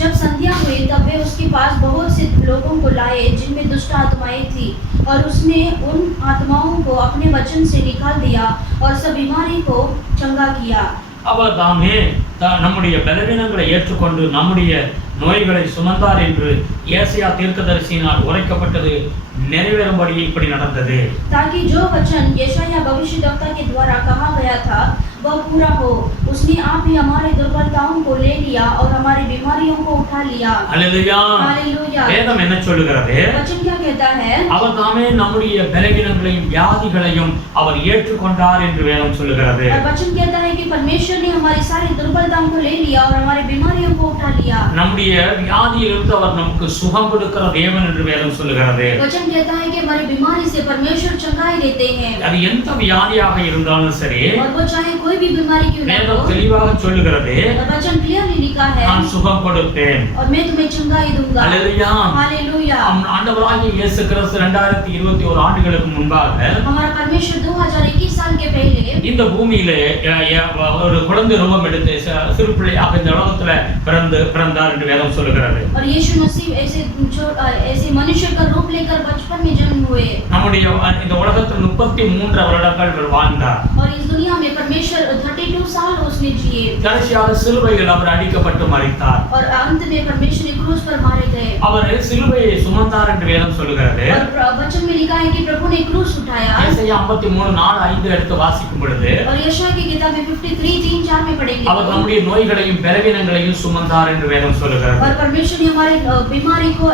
जब संध्या हुई तब वे उसके पास बहुत से लोगों को लाए जिनमें दुष्ट आत्माएं थी, और उसने उन आत्माओं को अपने वचन से निकाल दिया और सब बीमारी को चंगा किया। அவர் தாமே நம்முடைய பலவீனங்களை ஏற்றுக்கொண்டு நம்முடைய நோய்களை சுமந்தார் என்று ஏசாயா தீர்க்கதரிசியினால் உரைக்கப்பட்டது நிறைவேறும்படி இப்படி நடந்தது। ताकि जो वचन यशायाह भविष्यद्वक्ता के द्वारा कहा गया था वह पूरा हो। उसने आप ही हमारे दुर्बलताओं को ले लिया और हमारी बीमारियों को उठा लिया। हालेलुया। हालेलुया। வேதம் என்ன சொல்லுகிறது? वचन क्या कहता है? அவர் தாமே நம்முடைய பலவீனங்களையும் வியாதிகளையும் அவர் ஏற்றுக்கொண்டார் என்று வேதம் சொல்லுகிறது। और वचन कहता है कि परमेश्वर ने हमारी सारी दुर्बलताओं को ले लिया और हमारी बीमारियों को उठा लिया। நம்முடைய வியாதியிலிருந்து அவர் நமக்கு சுகம் கொடுக்கிற தேவன் என்று வேதம் சொல்லுகிறது। वचन कहता है कि हमारी बीमारी से परमेश्वर चंगाई देते हैं। அது எந்த வியாதியாக இருந்தாலும் சரி, और वो चाहे कोई भी बीमारी क्यों ना हो, வேதம் தெளிவாக சொல்லுகிறது, और वचन क्लियरली लिखा है, நான் சுகம் கொடுப்பேன்। और मैं तुम्हें चंगाई दूंगा। हालेलुया। हालेलुया। ஆண்டவராகிய இயேசு கிறிஸ்து 2021 ஆண்டுகளுக்கு முன்பாக हमारा परमेश्वर 2021 साल के पहले இந்த பூமியிலே ஒரு குழந்தை ரூபம் எடுத்து சிறு பிள்ளையாக இந்த உலகத்துல பிறந்தார் என்று வேதம் சொல்லுகிறது। और यीशु मसीह ऐसे मनुष्य का रूप लेकर बचपन में जन्म हुए। நம்முடைய இந்த உலகத்தில் 33 வருடங்கள் வாழ்ந்தார்। और इस दुनिया में परमेश्वर 32 साल उसने जिए। கடைசியாக சிலுவையில் அவர் அடிக்கப்பட்டு மரித்தார்। और अंत में परमेश्वर ने क्रूस पर मारे गए। அவர் சிலுவையை சுமந்தார் என்று வேதம் சொல்லுகிறது। और वचन में लिखा है कि प्रभु ने क्रूस उठाया। ஏசாயா 53:4-5 எடுத்து வாசிக்கும் பொழுது और यशायाह की किताब में 53:3-4 में पढ़ेंगे। அவர் நம்முடைய நோய்களையும் பலவீனங்களையும் சுமந்தார் என்று வேதம் சொல்லுகிறது। और परमेश्वर ने हमारी बीमारी को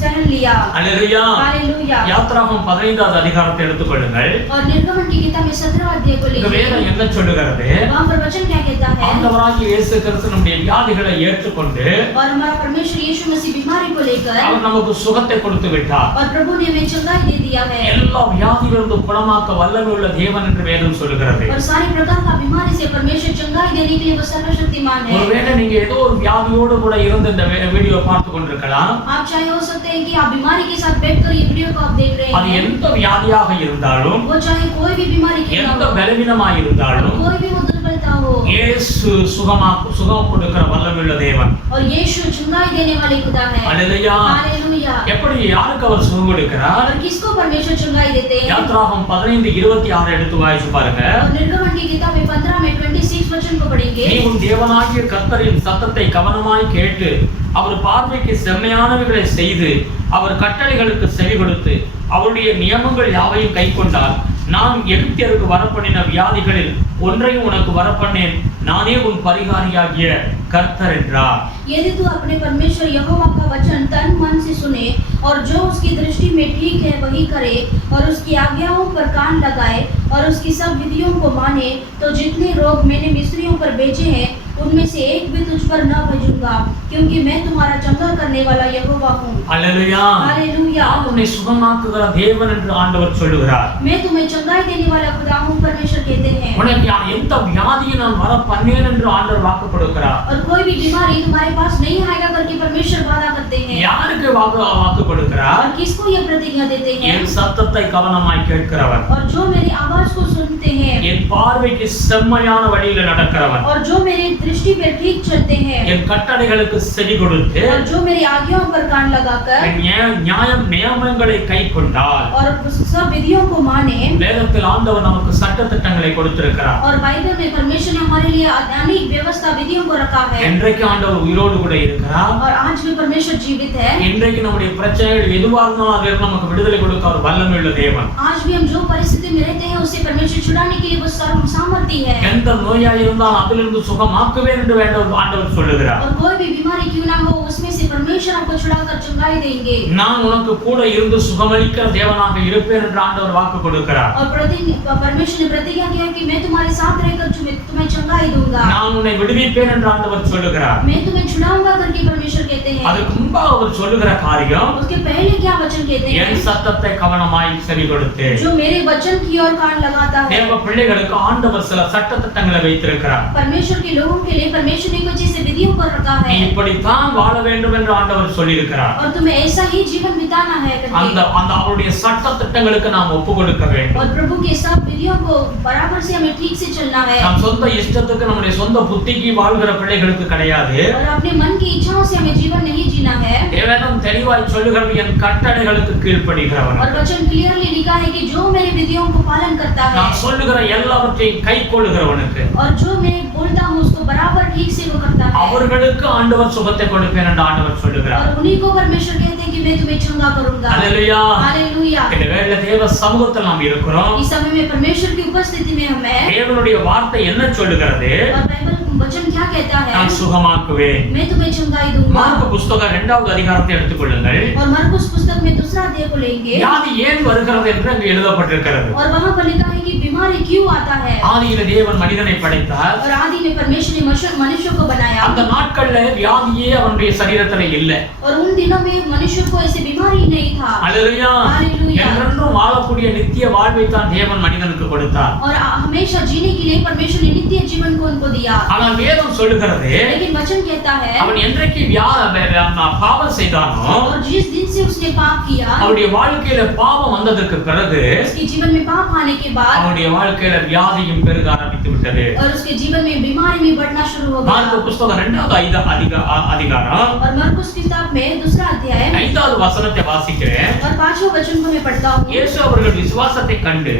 सहन लिया। हालेलुया। हालेलुया। யாத்ராகமம் 15வது அதிகாரத்தை எடுத்துக்கொள்ளுங்கள்। और निर्गमन की किताब में 17 अध्याय को இந்த लीजिए। வேதம் என்ன சொல்லுகிறது? वहां पर वचन क्या कहता है? ஆண்டவராகிய இயேசு கிறிஸ்து நம்முடைய வியாதிகளை ஏற்றுக்கொண்டு और हमारा परमेश्वर यीशु मसीह बीमारी को लेकर அவர் நமக்கு சுகத்தை கொடுத்து விட்டார்। और प्रभु ने हमें चंगाई दे दिया है। எல்லா வியாதிகளிலிருந்து குணமாக்க வல்லமை உள்ள தேவன் என்று வேதம் சொல்லுகிறது। और सारी प्रकार का बीमारी से परमेश्वर चंगाई देने के लिए वो सर्वशक्तिमान है। ஒருவேளை நீங்க ஏதோ ஒரு வியாதியோடு கூட இருந்து இந்த வீடியோ பார்த்து கொண்டிருக்கலாம்। आप चाहे हो सकते हैं कि आप बीमारी के साथ बैठकर ये वीडियो को आप देख रहे அது हैं। எந்த வியாதியாக இருந்தாலும், वो चाहे कोई भी बीमारी क्यों ना எந்த हो, பலவீனமாக இருந்தாலும், कोई भी वो दुर्बलता हो, இயேசு சுகம் கொடுக்கிற வல்லமை உள்ள தேவன்। और यीशु चंगाई देने वाले खुदा है। हालेलुया। हालेलुया। எப்படி யாருக்கு அவர் சுகம் கொடுக்கிறார்? और किसको परमेश्वर चंगाई देते हैं? யாத்ராகமம் 15:26 எடுத்து வாசிச்சு பாருங்க। और निर्गमन की किताब में 15 में 26 वचन को पढ़ेंगे। நீ உன் தேவனாகிய கர்த்தரின் சத்தத்தை கவனமாய் கேட்டு அவர் பார்வைக்கு செம்மையானவைகளை செய்து அவர் கட்டளைகளுக்கு செவி கொடுத்து அவருடைய நியமங்கள் யாவையும் கைக்கொண்டால் நான் எகிப்தியருக்கு வரப்பண்ணின வியாதிகளில் ஒன்றையும் உனக்கு வரப்பண்ணேன், நானே உன் பரிகாரியாகிய கர்த்தர் என்றார்। यदि तू अपने परमेश्वर यहोवा का वचन तन मन से सुने और जो उसकी दृष्टि में ठीक है वही करे और उसकी आज्ञाओं पर कान लगाए और उसकी सब विधियों को माने, तो जितने रोग मैंने मिस्रियों पर भेजे हैं उनमें से एक भी तुझ पर न भेजूंगा, क्योंकि मैं तुम्हारा चंगा करने वाला यहोवा हूँ। हालेलुया। हालेलुया। நான் உன்னை சுகமாக்குகிற தேவன் என்று ஆண்டவர் சொல்லுகிறார்। मैं तुम्हें चंगाई देने वाला खुदा हूँ, परमेश्वर कहते हैं। உனக்கு எந்த வியாதியை நான் வர பண்ணேன் என்று ஆண்டவர் வாக்கு கொடுக்கிறார்। और कोई भी बीमारी तुम्हारे पास नहीं आएगा करके परमेश्वर वादा करते हैं। யாருக்கு வாக்கு கொடுக்கிறார்? और किसको ये प्रतिज्ञा देते हैं? என் சத்தத்தை கவனமாய் கேட்கிறவன், और जो मेरी आवाज को सुनते हैं, என் பார்வைக்கு செம்மையான வழியில நடக்கிறவன், और जो मेरी दृष्टि पे ठीक चलते हैं, என் கட்டளைகளுக்கு செவி கொடுத்து और जो मेरी आज्ञाओं पर कान लगाकर என் நியாயங்களை கைக்கொண்டால், और सब विधियों को माने। வேதத்தில் ஆண்டவர் நமக்கு சட்ட திட்டங்களை கொடுத்திருக்கிறார்। और बाइबल में परमेश्वर ने हमारे लिए अनेक व्यवस्था विधियों को रखा है। இன்றைக்கு ஆண்டவர் உயிரோடு கூட இருக்கிறார்। और आज भी परमेश्वर जीवित है। இன்றைக்கு நம்முடைய பிரச்சனைகள் எதுவாக இருந்தாலும் அதிலிருந்து நமக்கு விடுதலை கொடுக்க அவர் வல்லமை உள்ள தேவன்। आज भी हम जो परिस्थिति में रहते हैं उससे परमेश्वर छुड़ाने के लिए वो सर्व सामर्थ्य है। எந்த நோயாக இருந்தாலும் அதிலிருந்து சுகமாக்குவேன் என்று ஆண்டவர் சொல்லுகிறார்। और कोई भी बीमारी क्यों ना हो उसमें से परमेश्वर आपको छुड़ाकर चंगाई देंगे। நான் உனக்கு கூட இருந்து சுகமளிக்கிற தேவனாக இருப்பேன் என்று ஆண்டவர் வாக்கு கொடுக்கிறார்। और परमेश्वर ने प्रतिज्ञा किया कि मैं तुम्हारे साथ रहकर तुम्हें चंगाई दूंगा। நான் உன்னை விடுவிப்பேன் என்று ஆண்டவர் சொல்லுகிறார்। मैं तुम्हें छुड़ाऊंगा करके परमेश्वर कहते हैं। அதுக்கு முன்பாக அவர் சொல்லுகிற காரியம், उसके पहले क्या वचन कहते हैं? என் சத்தத்தை கவனமாய் செவி கொடுத்து। जो मेरे वचन की ओर कान लगाता है। தேவ பிள்ளைகளுக்கு ஆண்டவர் சில சட்ட திட்டங்களை வைத்திருக்கிறார்। परमेश्वर के लोगों के लिए परमेश्वर ने कुछ ऐसे विधियों को रखा நீ है। இப்படித்தான் வாழ வேண்டும் என்று ஆண்டவர் சொல்லியிருக்கிறார்। और तुम्हें ऐसा ही जीवन बिताना हटाना है அந்த करके அந்த அவருடைய சட்ட திட்டங்களுக்கு நாம் ஒப்பு கொடுக்க வேண்டும். और प्रभु के सब विधियों को बराबर से हमें ठीक से चलना है நம் சொந்த இஷ்டத்துக்கு நம்முடைய சொந்த புத்திக்கு வாழ்கிற பிள்ளைகளுக்கு கிடையாது. और अपने मन की इच्छाओं से हमें जीवन नहीं जीना है வேதம் தெளிவாய் சொல்லுகிறது என் கட்டளைகளுக்கு கீழ்ப்படிகிறவன். और वचन क्लियरली लिखा है कि जो मेरे विधियों को पालन करता है நான் சொல்லுகிற எல்லாவற்றையும் கைக்கொள்ளுகிறவனுக்கு और जो मैं बोलता हूँ उसको बराबर ठीक से वो करता है அவர்களுக்கு ஆண்டவர் சுகத்தை கொடுப்பேன் என்று ஆண்டவர் சொல்லுகிறார். और उन्हीं को परमेश्वर कहते हैं कि मैं तुम्हें चंगा करूंगा அல்லேலூயா. हालेलुया இந்த வேளையில தேவ சமூகத்தில் நாம் இருக்கிறோம். इस समय में परमेश्वर की उपस्थिति में हम हैं தேவனுடைய வார்த்தை என்ன சொல்லுகிறது? और बाइबल वचन क्या कहता है நான் சுகமாக்குவேன். मैं तुम्हें चंगाई दूंगा மார்க்கு புத்தகம் 2வது அதிகாரத்தை எடுத்துக்கொள்ளுங்கள். और मरकुस पुस्तक में दूसरा अध्याय को लेंगे வியாதி ஏன் வருகிறது என்று அங்கு எழுதப்பட்டிருக்கிறது. और वहां पर लिखा है कि बीमारी क्यों आता है ஆதியிலே தேவன் மனிதனை படைத்தார். और आदि में परमेश्वर ने मनुष्य को बनाया அந்த நாட்கள்ல வியாதியே அவனுடைய சரீரத்துல இல்ல. और उन दिनों में मनुष्य को ऐसे बीमारी नहीं था அல்லேலூயா. हालेलुया என்றென்றும் வாழக்கூடிய நித்திய வாழ்வை தான் தேவன் மனிதனுக்கு கொடுத்தார். और हमेशा जीने के लिए परमेश्वर ने नित्य जीवन को उनको दिया ஆனால் வேதம் சொல்லுகிறது लेकिन वचन कहता है அவன் என்றைக்கு பாவம் செய்தானோ और जिस दिन से उसने पाप किया அவனுடைய வாழ்க்கையில பாவம் வந்ததற்கு பிறகு उसके जीवन में पाप आने के बाद அவனுடைய வாழ்க்கையில வியாதியும் பெருக ஆரம்பித்து விட்டது. और उसके जीवन में बीमारी में बढ़ना शुरू हो மார்க்கு गया புத்தகம் 2வது அதிகாரம் और मरकुस किताब में दूसरा अध्याय 5வது வசனத்தை வாசிக்கிறேன். और 5वां वचन को मैं पढ़ता हूँ இயேசு அவர்கள் விசுவாசத்தை கண்டு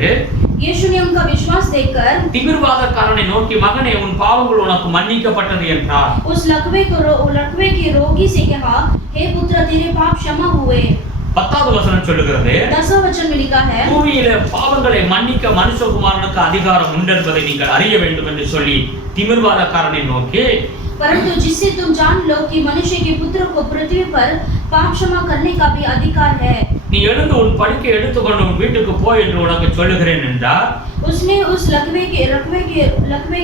यीशु ने उनका विश्वास देखकर திமிர்வாதக்காரனை நோக்கி மகனே உன் பாவங்கள் உனக்கு மன்னிக்கப்பட்டது என்றார். उस लकवे के रोगी से कहा हे पुत्र तेरे पाप क्षमा हुए 10வது வசனம் சொல்லுகிறது 10वां वचन में लिखा है பூமியிலே பாவங்களை மன்னிக்க மனுஷகுமாரனுக்கு அதிகாரம் உண்டு என்பதை நீங்கள் அறிய வேண்டும் என்று சொல்லி திமிர்வாதக்காரனை நோக்கி परंतु जिससे तुम जान लो कि मनुष्य के पुत्र को पृथ्वी पर पाप क्षमा करने का भी अधिकार है நீ எழுந்து உன் படுக்கை எடுத்துக்கொண்டு உன் வீட்டுக்கு போ என்று உனக்கு சொல்லுகிறேன் என்றார். उसने उस लकवे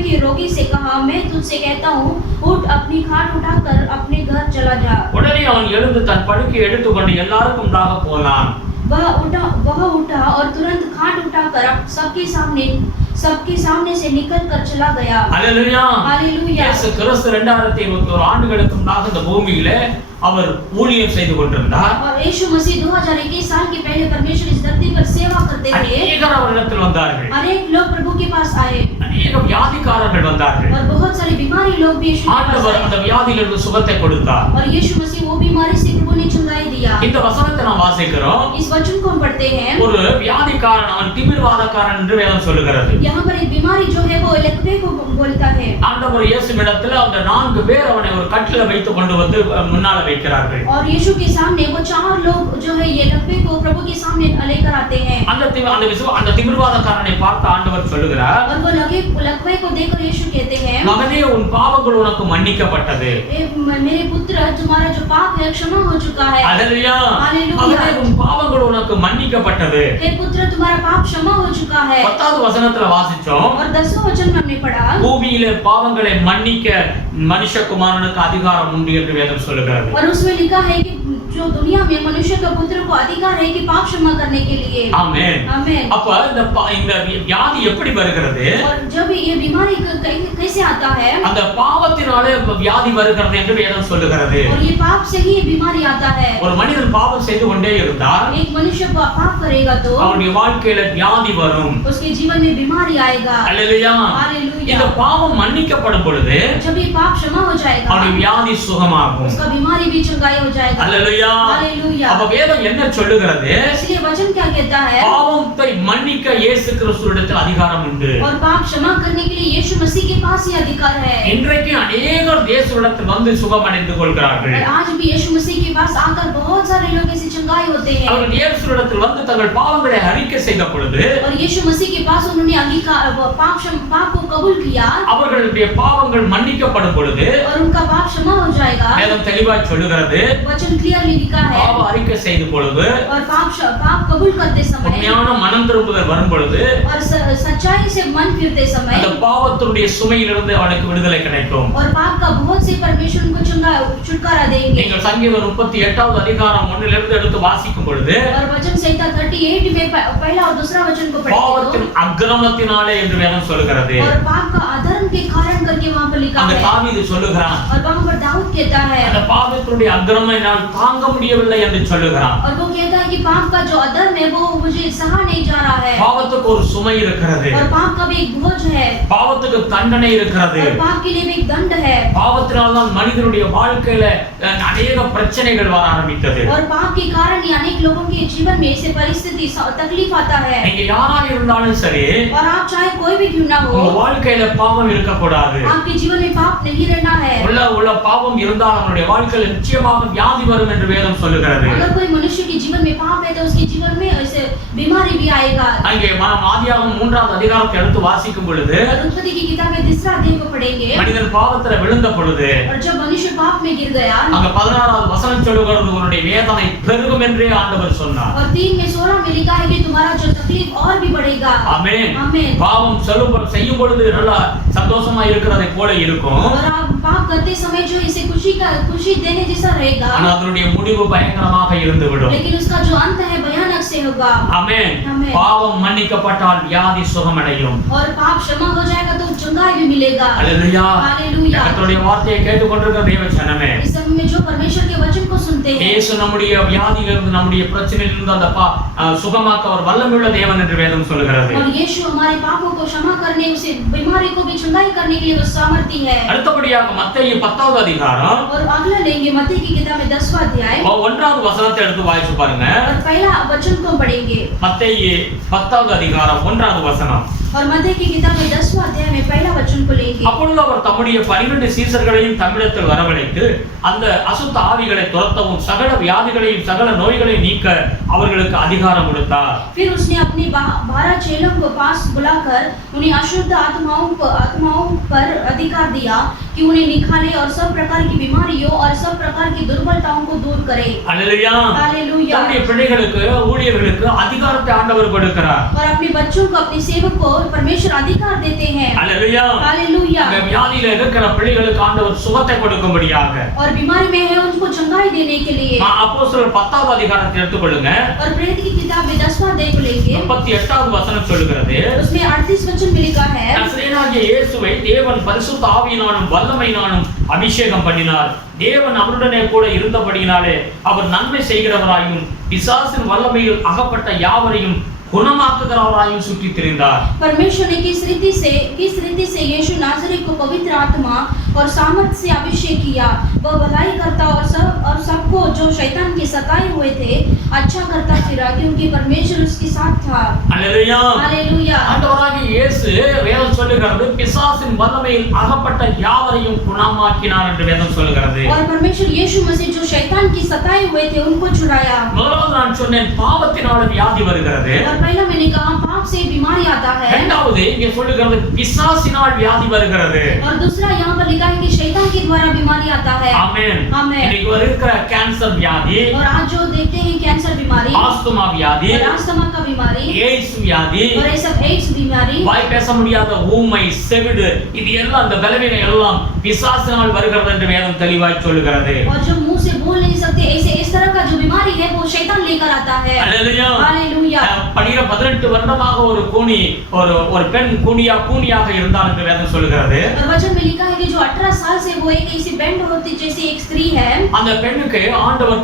के रोगी से कहा मैं तुझसे कहता हूँ उठ अपनी खाट उठाकर अपने घर चला जा உடனே அவன் எழுந்து தன் படுக்கை எடுத்துக்கொண்டு எல்லாருக்கும் முன்பாக போனான். वह उठा और तुरंत खाट उठाकर सबके सामने से निकल कर चला गया அல்லேலூயா. हालेलुया இயேசு கிறிஸ்து 2021 ஆண்டுகளுக்கு முன்பாக இந்த பூமியிலே அவர் ஊழியம் செய்து கொண்டிருந்தார். और यीशु मसीह 2021 साल के पहले परमेश्वर इस धरती पर सेवा करते थे அநேகர் அவரிடத்தில் வந்தார்கள். अनेक लोग प्रभु के पास आए அநேக வியாதிக்காரர்கள் வந்தார்கள். और बहुत सारे बीमारी लोग भी यीशु के पास ஆண்டவர் आए அந்த வியாதியிலிருந்து சுகத்தை கொடுத்தார். और यीशु मसीह वो बीमारी से प्रभु ने चंगाई दिया இந்த வசனத்தை நாம் வாசிக்கிறோம். इस वचन को हम पढ़ते हैं ஒரு வியாதிக்காரன் அவன் திமிர்வாதக்காரன் என்று வேதம் சொல்லுகிறது. यहाँ पर एक बीमारी जो है वो लकवे को बोलता है ஆண்டவர் இயேசுவிடத்தில் அந்த 4 பேர் அவனை ஒரு கட்டில வைத்து கொண்டு வந்து முன்னால வைக்கிறார்கள். और यीशु के सामने वो 4 लोग जो है ये लकवे को प्रभु के सामने लेकर आते हैं அந்த திமிர்வாதக்காரனை பார்த்து ஆண்டவர் சொல்லுகிறார் और वो लकवे को देखकर यीशु कहते हैं மகனே உன் பாவங்கள் உனக்கு மன்னிக்கப்பட்டது. मेरे पुत्र तुम्हारा जो पाप है क्षमा हो चुका है அல்லேலூயா. हालेलुया மகனே உன் பாவங்கள் உனக்கு மன்னிக்கப்பட்டது. हे पुत्र तुम्हारा पाप क्षमा हो चुका है 10வது வசனத்துல வாசிச்சோம். और 10वां वचन में हमने पढ़ा பூமியிலே பாவங்களை மன்னிக்க மனுஷகுமாரனுக்கு அதிகாரம் உண்டு என்று வேதம் சொல்லுகிறது. और उसमें लिखा है कि जो दुनिया में मनुष्य का पुत्र को अधिकार है कि पाप क्षमा करने के लिए ஆமென். आमीन அப்ப இந்த வியாதி எப்படி வருகிறது? और जब ये बीमारी कैसे आता है அந்த பாவத்தினாலே வியாதி வருகிறது என்று வேதம் சொல்லுகிறது. और ये पाप से ही ये बीमारी आता है ஒரு மனிதன் பாவம் செய்து கொண்டே இருந்தால் एक मनुष्य पाप करेगा तो அவனுடைய வாழ்க்கையில வியாதி வரும். उसके जीवन में बीमारी आएगा அல்லேலூயா. हालेलुया இந்த பாவம் மன்னிக்கப்படும் பொழுது जब ये पाप क्षमा हो जाएगा அவனுடைய வியாதி சுகமாகும். उसका बीमारी भी चंगाई हो जाएगा அல்லேலூயா. हालेलुया அப்ப வேதம் என்ன சொல்லுகிறது? इसलिए वचन क्या कहता है பாவத்தை மன்னிக்க இயேசு கிறிஸ்துவிடத்தில் அதிகாரம் உண்டு. और पाप क्षमा करने के लिए यीशु मसीह के पास ही अधिकार है இன்றைக்கு अनेகர் இயேசுவிடத்தில் வந்து சுகமடைந்து கொள்கிறார்கள். और आज भी यीशु मसीह के पास आकर बहुत सारे लोग ऐसे चंगाई होते हैं அவர்கள் இயேசுவிடத்தில் வந்து தங்கள் பாவங்களை அறிக்கை செய்த பொழுது और यीशु मसीह के पास उन्होंने पाप को कबूल किया அவர்களுடைய பாவங்கள் மன்னிக்கப்படும் பொழுது और उनका पाप क्षमा हो जाएगा வேதம் தெளிவாய் சொல்லுகிறது. वचन क्लियरली लिखा है பாவ அறிக்கை செய்த பொழுது और पाप कबूल करते समय உண்மையான மனம் திரும்புதல் வரும் பொழுது और सच्चाई से मन फिरते समय அந்த பாவத்துடைய சுமையிலிருந்து அவனுக்கு விடுதலை கிடைக்கும். और पाप का बहुत से परमेश्वर उनको छुटकारा देंगे நீங்கள் சங்கீதம் 38வது அதிகாரம் 1 எடுத்து வாசிக்கும் பொழுது और वचन संहिता 38 में पहला और दूसरा वचन को पढ़ते பாவத்தின் அக்கிரமத்தினாலே என்று வேதம் சொல்லுகிறது. और पाप का अधर्म के कारण करके वहां पर लिखा அந்த है தாவீது சொல்லுகிறான் और वहां पर दाऊद कहता है அந்த பாவத்தினுடைய அக்கிரமை நான் தாங்க முடியவில்லை என்று சொல்லுகிறான். சொல்லுகிறான். और वो कहता है कि पाप का जो अधर्म है वो मुझे सहा नहीं जा रहा है பாவத்துக்கு ஒரு சுமை இருக்கிறது, और पाप का भी एक बोझ है பாவத்துக்கு தண்டனை இருக்கிறது. और पाप के लिए भी एक दंड है பாவத்தினால் தான் மனிதனுடைய வாழ்க்கையில அநேக பிரச்சனைகள் வர ஆரம்பித்தது. और पाप के कारण ही अनेक लोगों के जीवन में ऐसे परिस्थिति तकलीफ आता है நீங்க யாராக இருந்தாலும் சரி, और आप चाहे कोई भी क्यों ना हो உங்க வாழ்க்கையில பாவம் இருக்கக்கூடாது. आपके जीवन में पाप नहीं रहना है உள்ள பாவம் இருந்தால் அவனுடைய வாழ்க்கையில நிச்சயமாக வியாதி வரும் என்று வேதம் சொல்லுகிறது. अगर कोई मनुष्य के जीवन में पाप है तो उसके जीवन में ऐसे बीमारी भी आएगा அங்கே ஆதியாகமம் 3வது அதிகாரத்தை எடுத்து வாசிக்கும் பொழுது और उत्पत्ति की किताब में 3 अध्याय को पढ़ेंगे மனிதன் பாவத்துல விழுந்த பொழுது और जब मनुष्य पाप में गिर गया அங்க 16வது வசனம் சொல்லுகிறது உன்னுடைய வேதனை பெருகும் என்றே ஆண்டவர் சொன்னார். और 3 में 16 में लिखा है कि तुम्हारा जो तकलीफ और भी बढ़ेगा ஆமென். आमीन பாவம் செய்யும் பொழுது நல்லா சந்தோஷமா இருக்கிறதை போல இருக்கும், और आप पाप करते समय जो इसे खुशी देने जैसा रहेगा ஆனா அதனுடைய முடிவு பயங்கரமாக இருந்துவிடும். लेकिन उसका जो अंत है भयानक से होगा ஆமென். ஆமென். பாவம் மன்னிக்கப்பட்டால் வியாதி சுகமடையும். और पाप क्षमा हो जाएगा तो चंगाई भी मिलेगा அல்லேலூயா. हालेलुया கர்த்தருடைய வார்த்தையை கேட்டுக்கொண்டிருக்கிற தேவ ஜனமே, इस समय में जो परमेश्वर के वचन को सुनते हैं இயேசு நம்முடைய வியாதியிலிருந்து நம்முடைய பிரச்சனையிலிருந்து அந்த சுகமாக்க அவர் வல்லமையுள்ள தேவன் என்று வேதம் சொல்லுகிறது. और यीशु हमारे पापों को क्षमा करने उसे बीमारी को भी चंगाई करने के लिए वो सामर्थी है அடுத்தபடியாக மத்தேயு 10வது அதிகாரம் और अगला लेंगे मत्ती की किताब में 10वां अध्याय 1வது வசனத்தை எடுத்து வாசிச்சு பாருங்க. और पहला वचन को पढ़ेंगे மத்தேயு 10வது அதிகாரம் 1வது வசனம். और मत्ती की किताब में 10वां अध्याय में पहला वचन को लेंगे அப்பொழுது அவர் தம்முடைய 12 சீசர்களையும் தம்மிடத்தில் வரவழைத்து அந்த அசுத்த ஆவிகளை துரத்தவும் சகல வியாதிகளையும் சகல நோய்களையும் நீக்க அவர்களுக்கு அதிகாரம் கொடுத்தார். फिर उसने अपने 12 चेलों को पास बुलाकर उन्हें अशुद्ध आत्माओं पर अधिकार दिया कि उन्हें निकाले और सब प्रकार की बीमारियों और सब प्रकार की दुर्बलताओं को दूर करे அல்லேலூயா. हालेलुया தம்முடைய பிள்ளைகளுக்கு ஊழியர்களுக்கு அதிகாரத்தை ஆண்டவர் கொடுக்கிறார். और अपने बच्चों को अपने सेवक को परमेश्वर अधिकार देते हैं அல்லேலூயா. हालेलुया அந்த வியாதியில இருக்கிற பிள்ளைகளுக்கு ஆண்டவர் சுகத்தை கொடுக்கும்படியாக और बीमारी में है उनको चंगाई देने के लिए அப்போஸ்தலர் 10வது அதிகாரத்தை எடுத்துக்கொள்ளுங்க. और प्रेरित की किताब में 10वां अध्याय को लेंगे 38வது வசனம் சொல்லுகிறது, उसमें 38 वचन में लिखा है நசரேயனாகிய இயேசுவை தேவன் பரிசுத்த ஆவியினாலும் வல்லமையினாலும் அபிஷேகம் பண்ணினார். தேவன் அவருடனே கூட இருந்தபடியினாலே அவர் நன்மை செய்கிறவராயும் பிசாசின் வல்லமையில் அகப்பட்ட யாவரையும் गुणमाக்குகிறவராயும் சுற்றித் திரிந்தார். परमेश्वर ने किस रीति से यीशु नाज़री को पवित्र आत्मा और सामर्थ से अभिषेक किया, वह भलाई करता और सबको जो शैतान के सताए हुए थे अच्छा करता फिरा, क्योंकि परमेश्वर उसके साथ था. हालेलुया. हालेलुया. ஆண்டவராகிய இயேசு வேதம் சொல்லுகிறது பிசாசின் வல்லமையில் அகப்பட்ட யாவரையும் குணமாக்கினார் என்று வேதம் சொல்லுகிறது. और परमेश्वर यीशु मसीह जो शैतान के सताए हुए थे उनको छुड़ाया. முதலாவது நான் சொன்னேன் பாவத்தினால வியாதி வருகிறது. और पहला मैंने कहा पाप से बीमारी आता है. இரண்டாவது இங்கே சொல்லுகிறது பிசாசினால் வியாதி வருகிறது. और दूसरा यहाँ पर लिखा है कि शैतान के द्वारा बीमारी आता है. ஆமென். आमीन. இன்னைக்கு இருக்கிற கேன்சர் வியாதி, और आज जो देखते हैं कैंसर बीमारी, ஆஸ்துமா வியாதி, और अस्थमा का बीमारी, எய்ட்ஸ் வியாதி, और ऐसा एड्स बीमारी, வாய் பேச முடியாத ஊமை, செவிடு, இது எல்லாம் அந்த பலவீனம் எல்லாம் பிசாசினால் வருகிறது என்று வேதம் தெளிவாய் சொல்லுகிறது. और जो मुंह से बोल नहीं सकते ऐसे इस तरह का जो बीमारी है वो शैतान लेकर आता है. हालेलुया. हालेलुया. 18 வருடமாக ஒரு கூனி ஒரு பெண் கூனியாக இருந்தால் என்று வேதம் சொல்லுகிறது. और वचन में लिखा है कि जो 18 साल से वो एक ऐसी बेंड होती जैसी एक स्त्री है. அந்த பெண்ணுக்கு ஆண்டவர்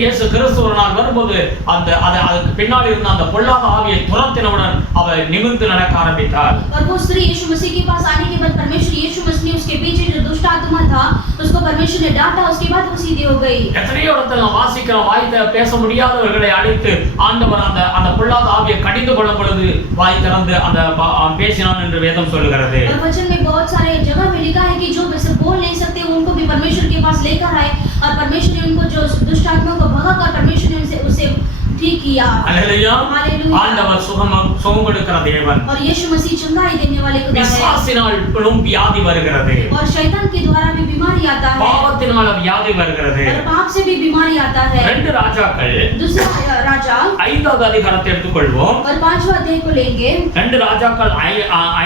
இயேசு கிறிஸ்து ஒரு நாள் வரும்போது அதுக்கு பின்னால் இருந்த அந்த பொல்லாத ஆவியை துரத்தினவுடன் அவள் நிமிர்ந்து நடக்க ஆரம்பித்தார். और वो स्त्री यीशु मसीह के पास आने के बाद परमेश्वर यीशु मसीह ने उसके पीछे जो दुष्ट आत्मा था उसको परमेश्वर ने डांटा, उसके बाद वो सीधी हो गई. எத்தனையோ இடத்துல நாம் வாசிக்கிறோம், வாய் பேச முடியாதவர்களை அழைத்து ஆண்டவர் அந்த பொல்லாத ஆவியை கடிந்து கொள்ளும் பொழுது வாய் திறந்து அந்த பேசினான் என்று வேதம் சொல்லுகிறது. और वचन में बहुत सारे जगह में लिखा है कि जो वैसे बोल नहीं सकते उनको भी परमेश्वर के पास लेकर आए और परमेश्वर ने उनको जो दुष्ट आत्माओं को भगाकर परमेश्वर ने उसे ठीक किया. हालेलुया. हालेलुया. ஆண்டவர் சுகம் கொடுக்கிற தேவன். और यीशु मसीह चंगाई देने वाले खुदा है. பிசாசினால் வியாதி வருகிறது. और शैतान के द्वारा भी बीमारी आता है. பாவத்தினால வியாதி வருகிறது. और पाप से भी बीमारी आता है. ரெண்டு ராஜாக்கள் दूसरा राजा 5வது அதிகாரத்தை எடுத்துக்கொள்வோம். और 5वां अध्याय को लेंगे. ரெண்டு ராஜாக்கள்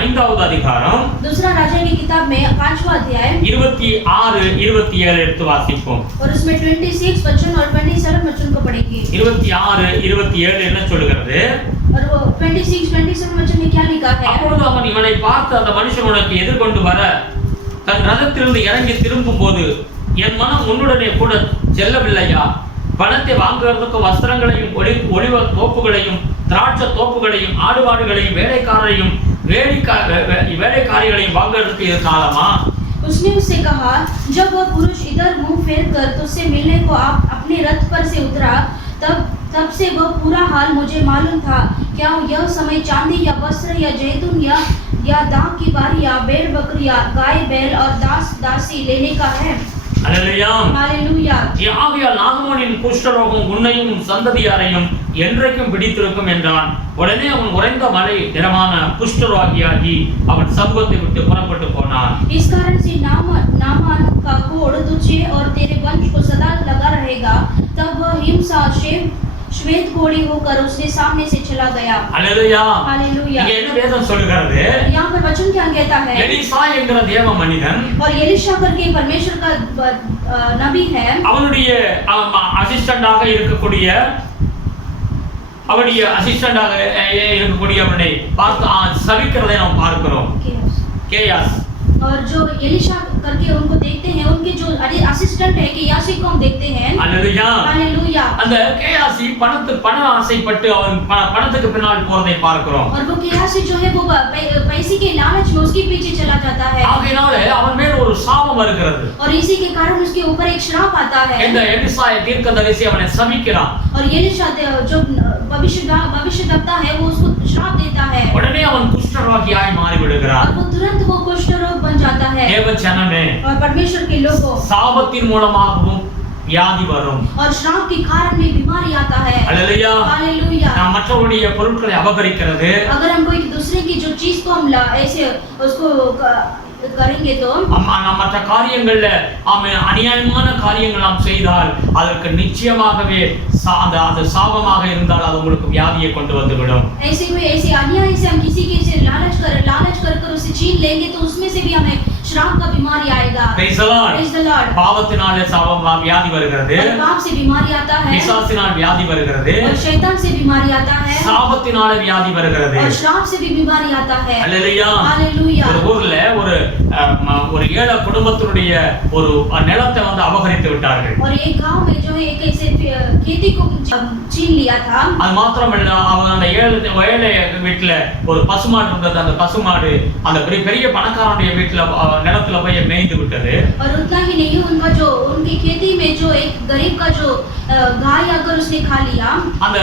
5வது அதிகாரம் दूसरा राजा की किताब में 5वां अध्याय 26 27 எடுத்து வாசிப்போம். और उसमें 26 वचन और 27 वचन को पढ़ेंगे. 26 27 என்ன சொல்லுகிறது? और वो 26 वचन में क्या लिखा है? அப்பொழுது அவன் இவனை பார்த்து அந்த மனுஷன் உனக்கு எதிர்கொண்டு வர தன் ரதத்திலிருந்து இறங்கி திரும்பும் போது என் மனம் உன்னுடனே கூட செல்லவில்லையா? பணத்தை வாங்குறதுக்கு வஸ்திரங்களையும் ஒளிவ தோப்புகளையும் திராட்சை தோப்புகளையும் ஆடுபாடுகளையும் வேலைக்காரிகளையும் வாங்குறதுக்கு இது காலமா? उसने उससे कहा, जब वह पुरुष इधर मुंह फेर कर तुझसे मिलने को अपने रथ पर से उतरा, तब से वह पूरा हाल मुझे मालूम था। क्या यह समय चांदी या वस्त्र या जैतून या दाख की बारी या भेड़ बकरियां गाय बैल और दास दासी लेने का है? हालेलुया। ஆகையால் நாகமானின் குஷ்டரோகம் உன்னையும் சந்ததியாரையும் என்றைக்கும் பிடித்திருக்கும் என்றான். உடனே அவன் உறைந்த மலை நிறமான குஷ்டரோகியாகி அவன் சமூகத்தை விட்டு புறப்பட்டு போனான். इस कारण से नामान का कोढ़ तुझे और तेरे वंश को सदा लगा रहेगा। तब वह हिमसा श्वेत घोड़ी होकर उसके सामने से चला गया। हालेलुया। हालेलुया। இங்க என்ன வேதம் சொல்லுகிறது? यहाँ पर वचन क्या कहता है? எலிசா என்கிற தேவ மனிதன் और एलिशा करके परमेश्वर का नबी है, அவனுடைய அசிஸ்டண்டாக இருக்கக்கூடிய அவனை பார்த்து சபிக்கிறதை நாம் பார்க்கிறோம். கேயாஸ்। और जो एलिशा करके उनको देखते हैं, उनके जो असिस्टेंट है केयासी को हम देखते हैं। हालेलुया। हालेलुया। அந்த கேயாசி பண ஆசைப்பட்டு அவன் பணத்துக்கு பின்னால் போறதை பார்க்கிறோம். और वो केयासी जो है वो पैसे के लालच में उसके पीछे चला जाता है। ஆகையால அவன் மேல் ஒரு சாபம் வருகிறது। और इसी के कारण उसके ऊपर एक श्राप आता है। இந்த எலிசா தீர்க்கதரிசி அவனை சபிக்கிறான்। और एलिशा जो भविष्यवक्ता है वो उसको श्राप देता है। உடனே அவன் குஷ்டரோகியாய் மாறி விடுகிறான்। और वो तुरंत वो कुष्ठ रोग बन जाता है। தேவ ஜனமே, और परमेश्वर के लोगों, சாபத்தின் மூலமாகவும் வியாதி வரும்। और श्राप के कारण में बीमारी आता है। हालेलुया। हालेलुया। நாம் மற்றவருடைய பொருட்களை அபகரிக்கிறது, अगर हम कोई दूसरे की जो चीज को हम ऐसे उसको करेंगे तो நாம் மற்ற காரியங்கள்ல அநியாயமான காரியங்கள் நாம் செய்தால் அதற்கு நிச்சயமாகவே அது சாபமாக இருந்தால் அது உங்களுக்கு வியாதியை கொண்டு வந்துவிடும்। ऐसे अन्याय से हम किसी के से लालच कर उसे छीन लेंगे तो उसमें से भी हमें श्राप का बीमारी आएगा। Praise the Lord। Praise the Lord। பாவத்தினாலே வியாதி வருகிறது, पाप से बीमारी आता है, பிசாசினால் வியாதி வருகிறது, और शैतान से बीमारी आता है, சாபத்தினாலே வியாதி வருகிறது, और श्राप से भी बीमारी आता है। हालेलुया। हालेलुया। ஒரு ஊர்ல ஒரு ஏழை குடும்பத்தினுடைய ஒரு நிலத்தை அபகரித்து விட்டார்கள்। और एक गांव में जो है एक ऐसे खेती को छीन लिया था। அது மாத்திரமல்ல, அவங்க அந்த ஏழை வீட்டுல ஒரு பசுமாடு இருந்தது, அந்த பசுமாடு அந்த பெரிய பணக்காரனுடைய வீட்டுல நிலத்துல போய் மேய்ந்து விட்டது। और उतना ही नहीं, उनकी खेती में जो एक गरीब का जो गाय आकर उसने खा लिया। அந்த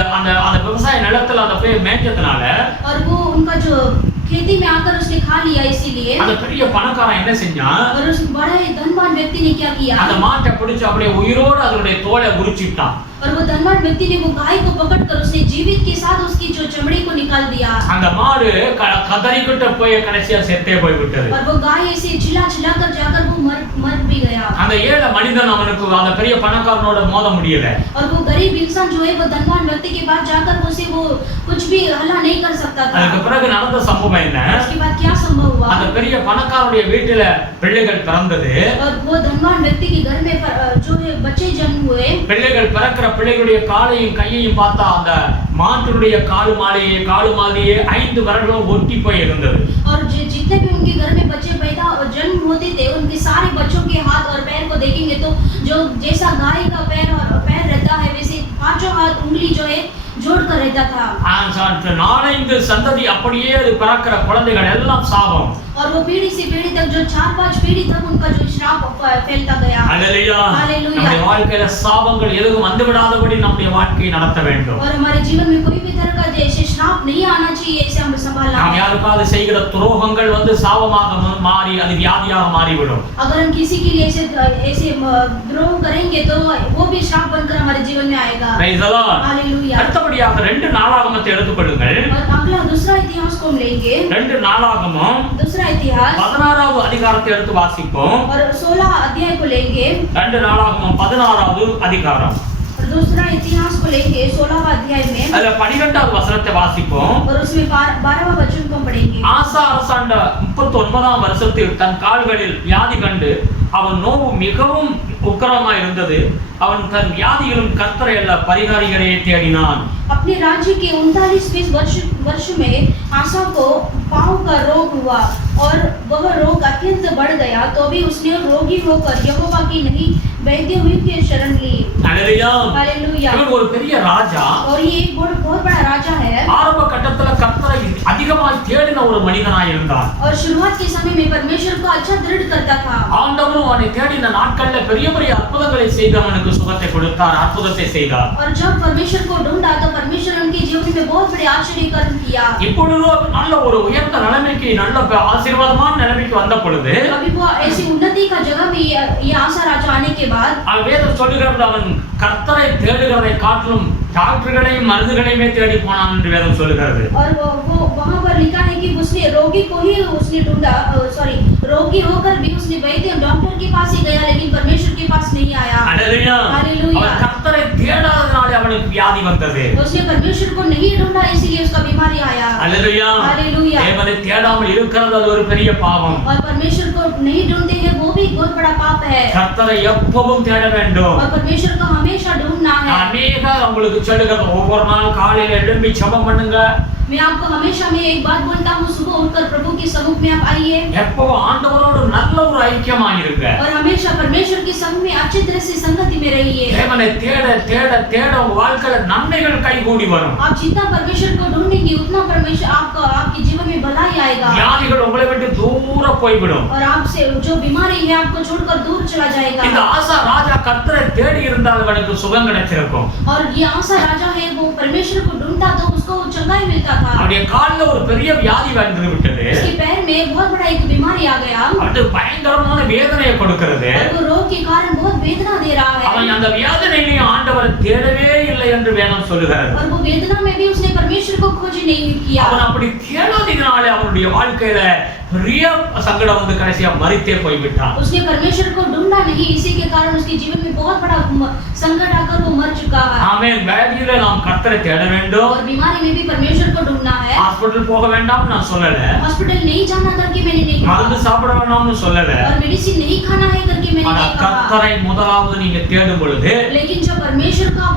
விவசாய நிலத்துல அந்த போய் மேய்ச்சதுனால और वो उनका जो खेती में आकर उसने खा लिया, इसीलिए அந்த பெரிய பணக்காரன் என்ன செஞ்சான்? और उस बड़े धनवान व्यक्ति ने क्या किया? அந்த மாட்டை பிடிச்சு அப்படியே உயிரோடு அதனுடைய தோலை உரிச்சிட்டான்। और वो धनवान व्यक्ति ने वो गाय को पकड़कर उसने जीवित के साथ उसकी जो चमड़ी को निकाल दिया। அந்த மாடு கதறிக்கிட்டு போய் கடைசியா செத்தே போய் விட்டது। और वो गाय ऐसे चिल्लाकर जाकर वो मर भी गया। அந்த ஏழை மனிதன் அவனுக்கு அந்த பெரிய பணக்காரனோட மோத முடியல। और वो गरीब इंसान जो है वो धनवान व्यक्ति के पास जाकर उसे वो कुछ भी हल्ला नहीं कर सकता था। அதுக்கு பிறகு நடந்த சம்பவம் என்ன? उसके बाद क्या संभव हुआ? அந்த பெரிய பணக்காரனுடைய வீட்டுல பிள்ளைகள் பிறந்தது। और वो धनवान व्यक्ति के घर में जो है बच्चे जन्म हुए। பிள்ளைகள் பிறக்கிற பிள்ளைகளுடைய காலையும் கையையும் பார்த்தா அந்த மாட்டுடைய காலு மாதிரியே 5 விரல்களும் ஒட்டி போய் இருந்தது। और जितने भी उनके घर में बच्चे पैदा और जन्म होते थे, उनके सारे बच्चों के हाथ और पैर को देखेंगे तो जो जैसा गाय का पैर रहता है वैसे पांचों हाथ उंगली जो है जोड़कर रहता था। 4-5 சந்ததி அப்படியே அது பிறக்கிற குழந்தைகள் எல்லாம் சாபம்। और वो पीढ़ी से पीढ़ी तक जो 4-5 पीढ़ी तक उनका जो श्राप फैलता गया। हालेलुया। हालेलुया। நம்முடைய வாழ்க்கையில சாபங்கள் எதுவும் வந்து விடாதபடி நம்முடைய வாழ்க்கையை நடத்த வேண்டும்। और हमारे जीवन में कोई भी तरह का जैसे श्राप नहीं आना चाहिए, ऐसे हम संभालना। நாம் யாருக்காவது செய்கிற துரோகங்கள் சாபமாக மாறி அது வியாதியாக மாறிவிடும்। अगर हम किसी के लिए ऐसे द्रोह करेंगे तो वो भी श्राप बनकर हमारे जीवन में आएगा। Praise the Lord। हालेलुया। அடுத்தபடியாக 2 நாளாகமத்தை எடுத்துக்கொள்ளுங்கள்। और अगला दूसरा इतिहास को हम लेंगे। 2 நாளாகமம் दूसरा इतिहास 16வது அதிகாரத்தை எடுத்து வாசிப்போம்। और 16 अध्याय को लेंगे। 2 நாளாகமம் 16வது அதிகாரம்। और दूसरा इतिहास को लेंगे 16वां अध्याय में। அதுல 12வது வசனத்தை வாசிப்போம்। और उसमें 12वां वचन को पढ़ेंगे। ஆசா அரசாண்ட 39ஆம் வருஷத்தில் தன் கால்களில் வியாதி கண்டு அவன் நோவு மிகவும் உக்கிரமாய் இருந்தது. அவன் தன் வியாதிகளும் கர்த்தரை அல்ல பரிகாரிகளையே தேடினான். अपने राज्य के 39वें वर्ष में आसा को पांव का रोग हुआ और वह रोग अत्यंत बढ़ गया, तो भी उसने रोगी होकर यहोवा की नहीं वैद्य हुई के शरण ली। हालेलुया। हालेलुया। இவன் ஒரு பெரிய ராஜா. और ये एक बहुत बड़ा राजा है। ஆரம்ப கட்டத்துல கர்த்தரை அதிகமாய் தேடின ஒரு மனிதனாய் இருந்தான். और शुरुआत के समय में परमेश्वर को अच्छा दृढ़ करता था। ஆண்டவரும் அவனை தேடின நாட்கள்ல பெரிய பெரிய அற்புதங்களை செய்து அவனுக்கு சுகத்தை கொடுத்தார், அற்புதத்தை செய்தார். और जब परमेश्वर को ढूंढा तो परमेश्वर उनके जीवन में बहुत बड़े आश्चर्य कर्म किया। இப்பொழுது நல்ல ஒரு உயர்ந்த நிலைமைக்கு, நல்ல ஆசீர்வாதமான நிலைமைக்கு வந்த பொழுது अभी वो ऐसी उन्नति का जगह में ये आशा राजा आने के बाद வேதம் சொல்லுகிறது அவன் கர்த்தரை தேடுகிறதை காட்டிலும் டாக்டர்களையும் மருந்துகளையுமே தேடி போனான் என்று வேதம் சொல்லுகிறது. और वो वहां पर लिखा है कि उसने रोगी को ही उसने ढूंढा, सॉरी रोगी होकर भी उसने वैद्य डॉक्टर के पास ही गया, लेकिन परमेश्वर के पास नहीं आया। हालेलुया। हालेलुया। அவன் கர்த்தரை தேடாதனாலே அவனுக்கு வியாதி வந்தது. उसने परमेश्वर को नहीं ढूंढा इसीलिए उसका बीमारी आया। हालेलुया। हालेलुया। தேவனை தேடாமல் இருக்கிறது அது ஒரு பெரிய பாவம். और परमेश्वर को नहीं ढूंढते हैं वो भी बहुत बड़ा पाप है। கர்த்தரை எப்பவும் தேட வேண்டும். और परमेश्वर को हमेशा ढूंढना है। அநேக உங்களுக்கு சொல்லுகிறது, ஒவ்வொரு நாள் காலையில எழும்பி ஜெபம் பண்ணுங்க. मैं आपको हमेशा मैं एक बात बोलता हूँ, सुबह उठकर प्रभु के सम्मुख में आप आइए எப்பவும் ஆண்டவரோடு நல்ல ஒரு ஐக்கியமாக இருங்க. और हमेशा परमेश्वर के संग में अच्छी तरह से संगति में रहिए। தேவனை தேட தேட தேட உங்க வாழ்க்கையில நன்மைகள் கைகூடி வரும். आप जितना परमेश्वर को ढूंढेंगे उतना परमेश्वर आपके जीवन में भलाई आएगा வியாதிகள் உங்களை விட்டு தூர போய்விடும். और आपसे जो बीमारी है आपको छोड़कर दूर चला இந்த जाएगा। ஆசா ராஜா கர்த்தரை தேடி இருந்தால் அவனுக்கு சுகம் கிடைச்சிருக்கும். और ये आशा राजा है, वो परमेश्वर को ढूंढता तो उसको चंगाई मिलता था। அவருடைய கால்ல ஒரு பெரிய வியாதி வந்து விட்டது. उसके पैर में बहुत बड़ा एक बीमारी आ गया அது பயங்கரமான வேதனையை கொடுக்கிறது. और वो रोग के कारण बहुत वेदना दे रहा है। அவன் அந்த வேதனையிலே ஆண்டவரை தேடவே இல்லை என்று வேதம் சொல்லுகிறது. और वो वेदना में भी उसने परमेश्वर को खोज नहीं किया। அவன் அப்படி தேடாததினாலே அவனுடைய வாழ்க்கையில பெரிய சங்கடம் வந்து கடைசியா மரித்தே போய்விட்டான். उसने परमेश्वर को ढूंढा नहीं, इसी के कारण उसके जीवन में बहुत बड़ा संकट आकर वो मर चुका है। ஆமென். வியாதியிலே நாம் கர்த்தரை தேட வேண்டும். और बीमारी में भी परमेश्वर को ढूंढना है। ஹாஸ்பிடல் போக வேண்டாம் நான் சொல்லல. हॉस्पिटल नहीं जाना करके मैंने नहीं மருந்து कहा சாப்பிட வேண்டாம்னு சொல்லல. और मेडिसिन नहीं खाना है करके मैंने ஆனா नहीं कहा। கர்த்தரை முதலாவது நீங்க தேடும் பொழுது लेकिन जब परमेश्वर का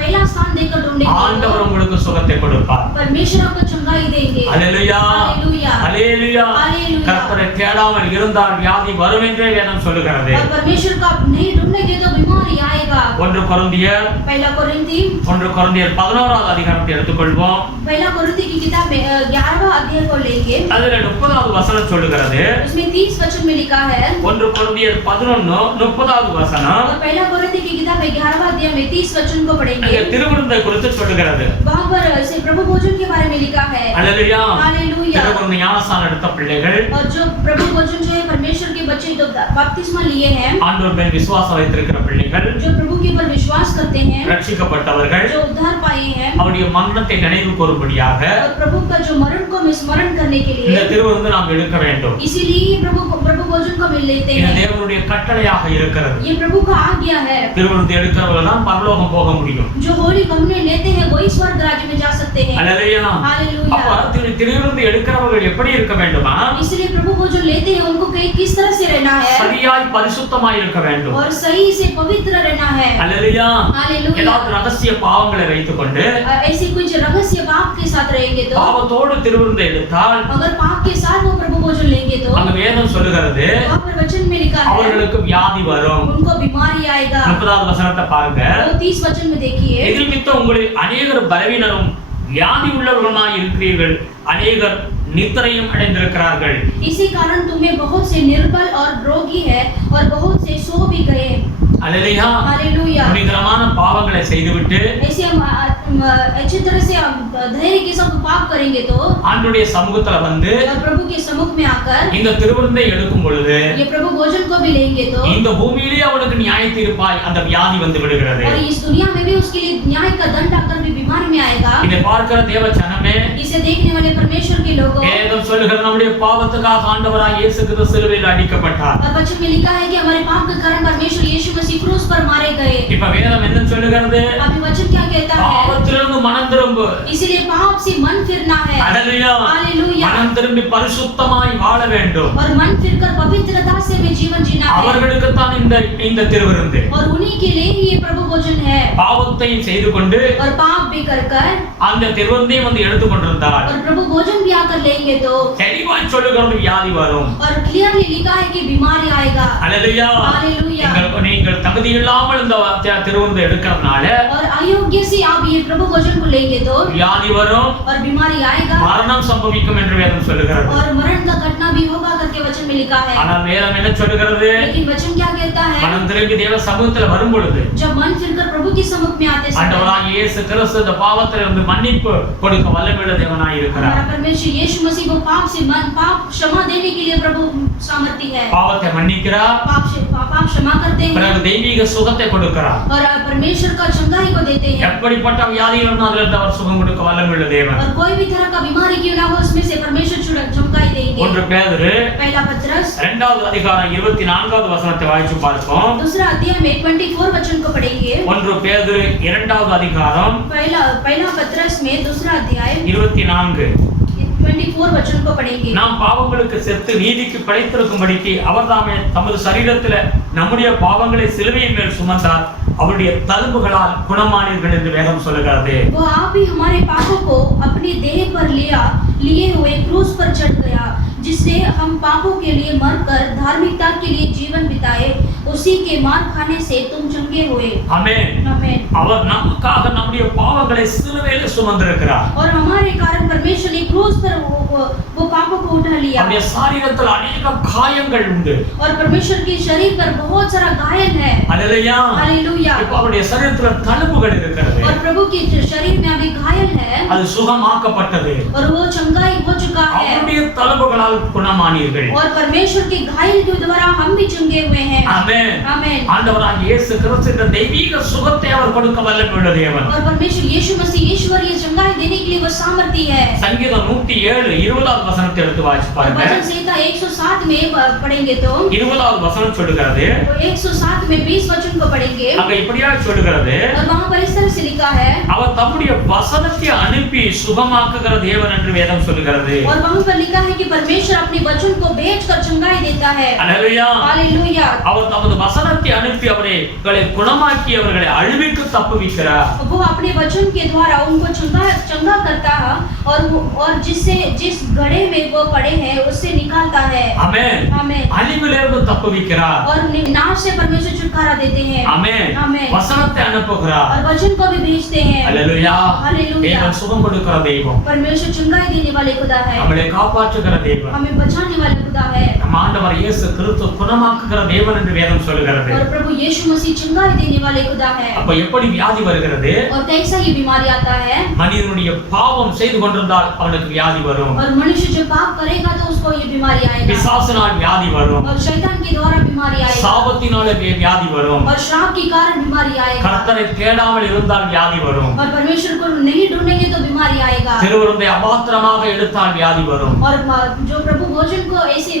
पहला स्थान देकर ढूंढेंगे ஆண்டவர் உங்களுக்கு சுகத்தை கொடுப்பார். परमेश्वर आपको चंगाई देंगे। ஹalleluya. हालेलुया। ஹalleluya. हालेलुया। கர்த்தரை தேடாமல் இருந்தால் வியாதி வரும் என்றே வேதம் சொல்லுகிறது. और परमेश्वर का नहीं ढूंढेंगे तो बीमारी आएगा। 1 கொரிந்தியர் पहला कोरिन्थी 11வது அதிகாரத்தை எடுத்துக்கொள்வோம். पहला कोरिन्थी की किताब में 11वां अध्याय को लेंगे। அதுல 30வது வசனம் சொல்லுகிறது. उसमें 30 वचन में लिखा है 1 கொரிந்தியர் 11:30வது வசனம். और पहला कोरिन्थी की किताब में 11वां अध्याय में 30 वचन को पढ़ेंगे। அங்க திருவிருந்தை குறித்து சொல்லுகிறது. वहां पर से प्रभु भोजन के बारे में लिखा है। ஹalleluya. हालेलुया। திருவிருந்து ஞானஸ்நானம் எடுத்த பிள்ளைகள், और जो प्रभु भोजन जो है परमेश्वर के बच्चे जो बपतिस्मा लिए हैं, ஆண்டவர் மேல் விசுவாசம் வைத்திருக்கிற பிள்ளைகள், जो प्रभु के ऊपर विश्वास करते हैं, ரட்சிக்கப்பட்டவர்கள், जो उद्धार पाए हैं அவருடைய மரணத்தை நினைவு கூறும்படியாக और प्रभु का जो मरण को स्मरण करने के இந்த लिए, திருவிருந்து நாம் எடுக்க வேண்டும். इसीलिए प्रभु भोजन को मिल लेते இது हैं। தேவனுடைய கட்டளையாக இருக்கிறது. ये प्रभु का आज्ञा है। திருவிருந்து எடுக்கிறவங்க தான் பரலோகம் போக முடியும். जो होली कम्युनियन लेते हैं वही स्वर्ग राज्य में जा सकते हैं। ஹalleluya. हालेलुया। அப்ப திருவிருந்து எடுக்கிறவர்கள் எப்படி இருக்க வேண்டுமா? इसलिए प्रभु भोजन लेते हैं उनको किस तरह से रहना है சரியாய் பரிசுத்தமாய் இருக்க வேண்டும். और सही से पवित्र रहना है। ஹalleluya. हालेलुया। ஏதாவது ரகசிய பாவங்களை வைத்துக்கொண்டு ऐसे कुछ रहस्य पाप के साथ रहेंगे तो, பாவத்தோடு திருவிருந்து எடுத்தால் अगर पाप के साथ वो प्रभु भोजन लेंगे तो அங்க வேதம் சொல்லுகிறது वहाँ पर वचन में लिखा है அவர்களுக்கு வியாதி வரும். उनको बीमारी आएगा। 30வது வசனத்தை பாருங்க. वो 30 वचन में देखिए, இதில் மித்த உங்களில் அநேகர் பலவீனரும் வியாதி உள்ளவர்களுமாய் இருக்கிறீர்கள், அநேகர் நித்திரையும் அடைந்திருக்கிறார்கள். इसी कारण तुम्हें बहुत से निर्बल और रोगी है और बहुत से सो भी गए। அல்லேலூயா. हालेलुया। துணிகரமான பாவங்களை செய்துவிட்டு ऐसे हम अच्छी तरह से हम धैर्य के साथ पाप करेंगे तो ஆண்டவருடைய சமூகத்துல வந்து और प्रभु के सम्मुख में आकर இந்த திருவிருந்தை எடுக்கும் பொழுது ये प्रभु भोजन को भी लेंगे तो இந்த பூமியிலே அவனுக்கு நியாய தீர்ப்பாய் அந்த வியாதி வந்து விடுகிறது. और इस दुनिया में भी उसके लिए न्याय का दंड आकर भी बीमारी में आएगा। இதை பார்க்கிற தேவ ஜனமே, इसे देखने वाले परमेश्वर के लोगों, வேதம் சொல்லுகிறது நம்முடைய பாவத்துக்காக ஆண்டவராய் இயேசு கிறிஸ்து சிலுவையில் அடிக்கப்பட்டார். और वचन में लिखा है कि हमारे पाप के कारण परमेश्वर यीशु मसीह क्रूस पर मारे गए। இப்ப வேதம் என்ன சொல்லுகிறது? अभी वचन क्या कहता है? பாவத்திலிருந்து மனம் திரும்பு, इसीलिए पाप से मन फिरना है। அல்லேலூயா. हालेलुया। மனம் திரும்பி பரிசுத்தமாய் வாழ வேண்டும். और मन फिरकर पवित्रता से में जीवन जीना है। அவர்களுக்கு தான் இந்த திருவிருந்து. और उन्हीं के लिए ही ये प्रभु भोजन है। பாவத்தை செய்து கொண்டு और पाप भी कर அந்த திருவிருந்தை வந்து எடுத்துக் கொண்டிருந்தார். और प्रभु भोजन भी आकर लेंगे तो தெளிவாய் சொல்லுகிறது வியாதி வரும். और क्लियरली लिखा है कि बीमारी आएगा। அல்லேலூயா. हालेलुया। நீங்கள் தகுதி இல்லாமல் இந்த திருவிருந்தை எடுக்கிறதுனால और अयोग्य से आप ये प्रभु भोजन को लेंगे तो வியாதி வரும், और बीमारी आएगा மரணம் சம்பவிக்கும் என்று வேதம் சொல்லுகிறது. और मरण का घटना भी होगा करके वचन में लिखा है। ஆனால் வேதம் என்ன சொல்லுகிறது? लेकिन वचन क्या कहता है? மனம் திரும்பி தேவ சமூகத்துல வரும் பொழுது जब मन फिरकर प्रभु की सम्मुख में आते समय ஆண்டவராகிய இயேசு கிறிஸ்து இந்த பாவத்திலிருந்து மன்னிப்பு கொடுக்க வல்லமையுள்ள தேவனாய் இருக்கிறார். हमारा परमेश्वर यीशु मसीह को पाप क्षमा देने के लिए प्रभु सामर्थ्य है। பாவத்தை மன்னிக்கிறார், पाप क्षमा करते हैं பிறகு தெய்வீக சுகத்தை கொடுக்கிறார். और परमेश्वर का चंगाई को देते हैं। எப்படிப்பட்ட வியாதியிலிருந்து அதிலிருந்து அவர் சுகம் கொடுக்க வல்லமையுள்ள தேவன். और कोई भी तरह का बीमारी क्यों ना हो उसमें से परमेश्वर चंगाई देंगे। ஒன்று பேதுரு पहला पत्रस 2வது அதிகாரம் 24வது வசனத்தை வாசித்து பார்ப்போம். दूसरा अध्याय में 24 वचन को पढ़ेंगे। ஒன்று பேதுரு 2வது அதிகாரம் पहला पत्रस में दूसरा अध्याय 24 24 वचन को पढ़ेंगे। நாம் பாவங்களுக்கு செத்து நீதிக்கு பிழைத்திருக்கும்படிக்கு அவர்தாமே தமது சரீரத்தில் நம்முடைய பாவங்களை சிலுவையின் மேல் சுமந்தார், அவருடைய தழும்புகளால் குணமானீர்கள் என்று வேதம் சொல்லுகிறது. वो आप ही हमारे पापों को अपनी देह पर लिए हुए क्रूस पर चढ़ गया, जिससे हम पापों के लिए मरकर धार्मिकता के लिए जीवन बिताए, उसी के मार खाने से तुम चंगे हुए। ஆமென். आमीन। அவர் நமக்காக நம்முடைய பாவங்களை சிலுவையில் சுமந்திருக்கிறார். और हमारे कारण परमेश्वर ने क्रूस पर वो पापों को उठा लिया। அவருடைய சரீரத்தில் अनेक காயங்கள் உண்டு. और परमेश्वर के शरीर पर बहुत सारा घायल है। அல்லேலூயா. हालेलुया। இப்போ அவருடைய சரீரத்தில் தழும்புகள் இருக்கிறது. और प्रभु के शरीर में अभी घायल है அது சுகமாக்கப்பட்டது. और वो चंगाई हो चुका है। அவருடைய தழும்புகளால் குணமானீர்கள். और परमेश्वर के घायल के द्वारा हम भी चंगे हुए हैं। ஆமென். आमीन। ஆண்டவராகிய இயேசு கிறிஸ்து இந்த தெய்வீக சுகத்தை அவர் கொடுக்க வல்லமையுள்ள தேவன். और परमेश्वर यीशु मसीह ईश्वरीय चंगाई देने के लिए वो सामर्थी है। சங்கீதம் 107 20வது வசனத்தை எடுத்து வாசிச்சு और பாருங்க. वचन संहिता 107 में पढ़ेंगे तो 20வது வசனம் சொல்லுகிறது. 107 में 20 वचन को पढ़ेंगे அங்க இப்படியா சொல்லுகிறது. और वहां पर इस तरह से लिखा है, அவர் தம்முடைய வசனத்தை அனுப்பி சுகமாக்குகிற தேவன் என்று வேதம் சொல்லுகிறது. और वहां पर लिखा है कि परमेश्वर अपने वचन को भेजकर चंगाई देता है। அல்லேலூயா. हालेलुया। அவர் தமது வசனத்தை அனுப்பி அவர்களை குணமாக்கி அவர்களை அழிவுக்கு தப்புவிக்கிறார். वो अपने वचन के द्वारा उनको चंगा करता है और जिस गड्ढे में वो पड़े हैं उससे निकालता है। ஆமென். आमीन। அழிவிலிருந்து தப்புவிக்கிறார். और नाश से परमेश्वर छुटकारा देते हैं। ஆமென். आमीन। வசனத்தை அனுப்புகிறார். और वचन को भी भेजते हैं। அல்லேலூயா. हालेलुया। தேவன் சுகம் கொடுக்கிற தெய்வம். परमेश्वर चंगाई देने वाले खुदा है। நம்மளை காப்பாற்றுகிற தெய்வம். हमें बचाने वाले खुदा है। நம்ம ஆண்டவர் இயேசு கிறிஸ்து குணமாக்குகிற தேவன் என்று வேதம் சொல்லுகிறது. और प्रभु यीशु मसीह चंगाई देने वाले खुदा है। அப்ப எப்படி வியாதி வருகிறது? और कैसा ये बीमारी आता है? மனிதனுடைய பாவம் செய்து கொண்டிருந்தால் அவனுக்கு வியாதி வரும். और मनुष्य जो पाप करेगा तो उसको ये बीमारी आएगा। பிசாசினால் வியாதி வரும். और शैतान के द्वारा बीमारी आएगा। சாபத்தினால வியாதி வரும். और श्राप के कारण बीमारी आएगा। கர்த்தரை தேடாமல் இருந்தால் வியாதி வரும். और परमेश्वर को नहीं ढूंढेंगे तो बीमारी आएगा। திருவிருந்தை அபாத்திரமாக எடுத்தால் வியாதி வரும். और जो प्रभु भोजन को ऐसे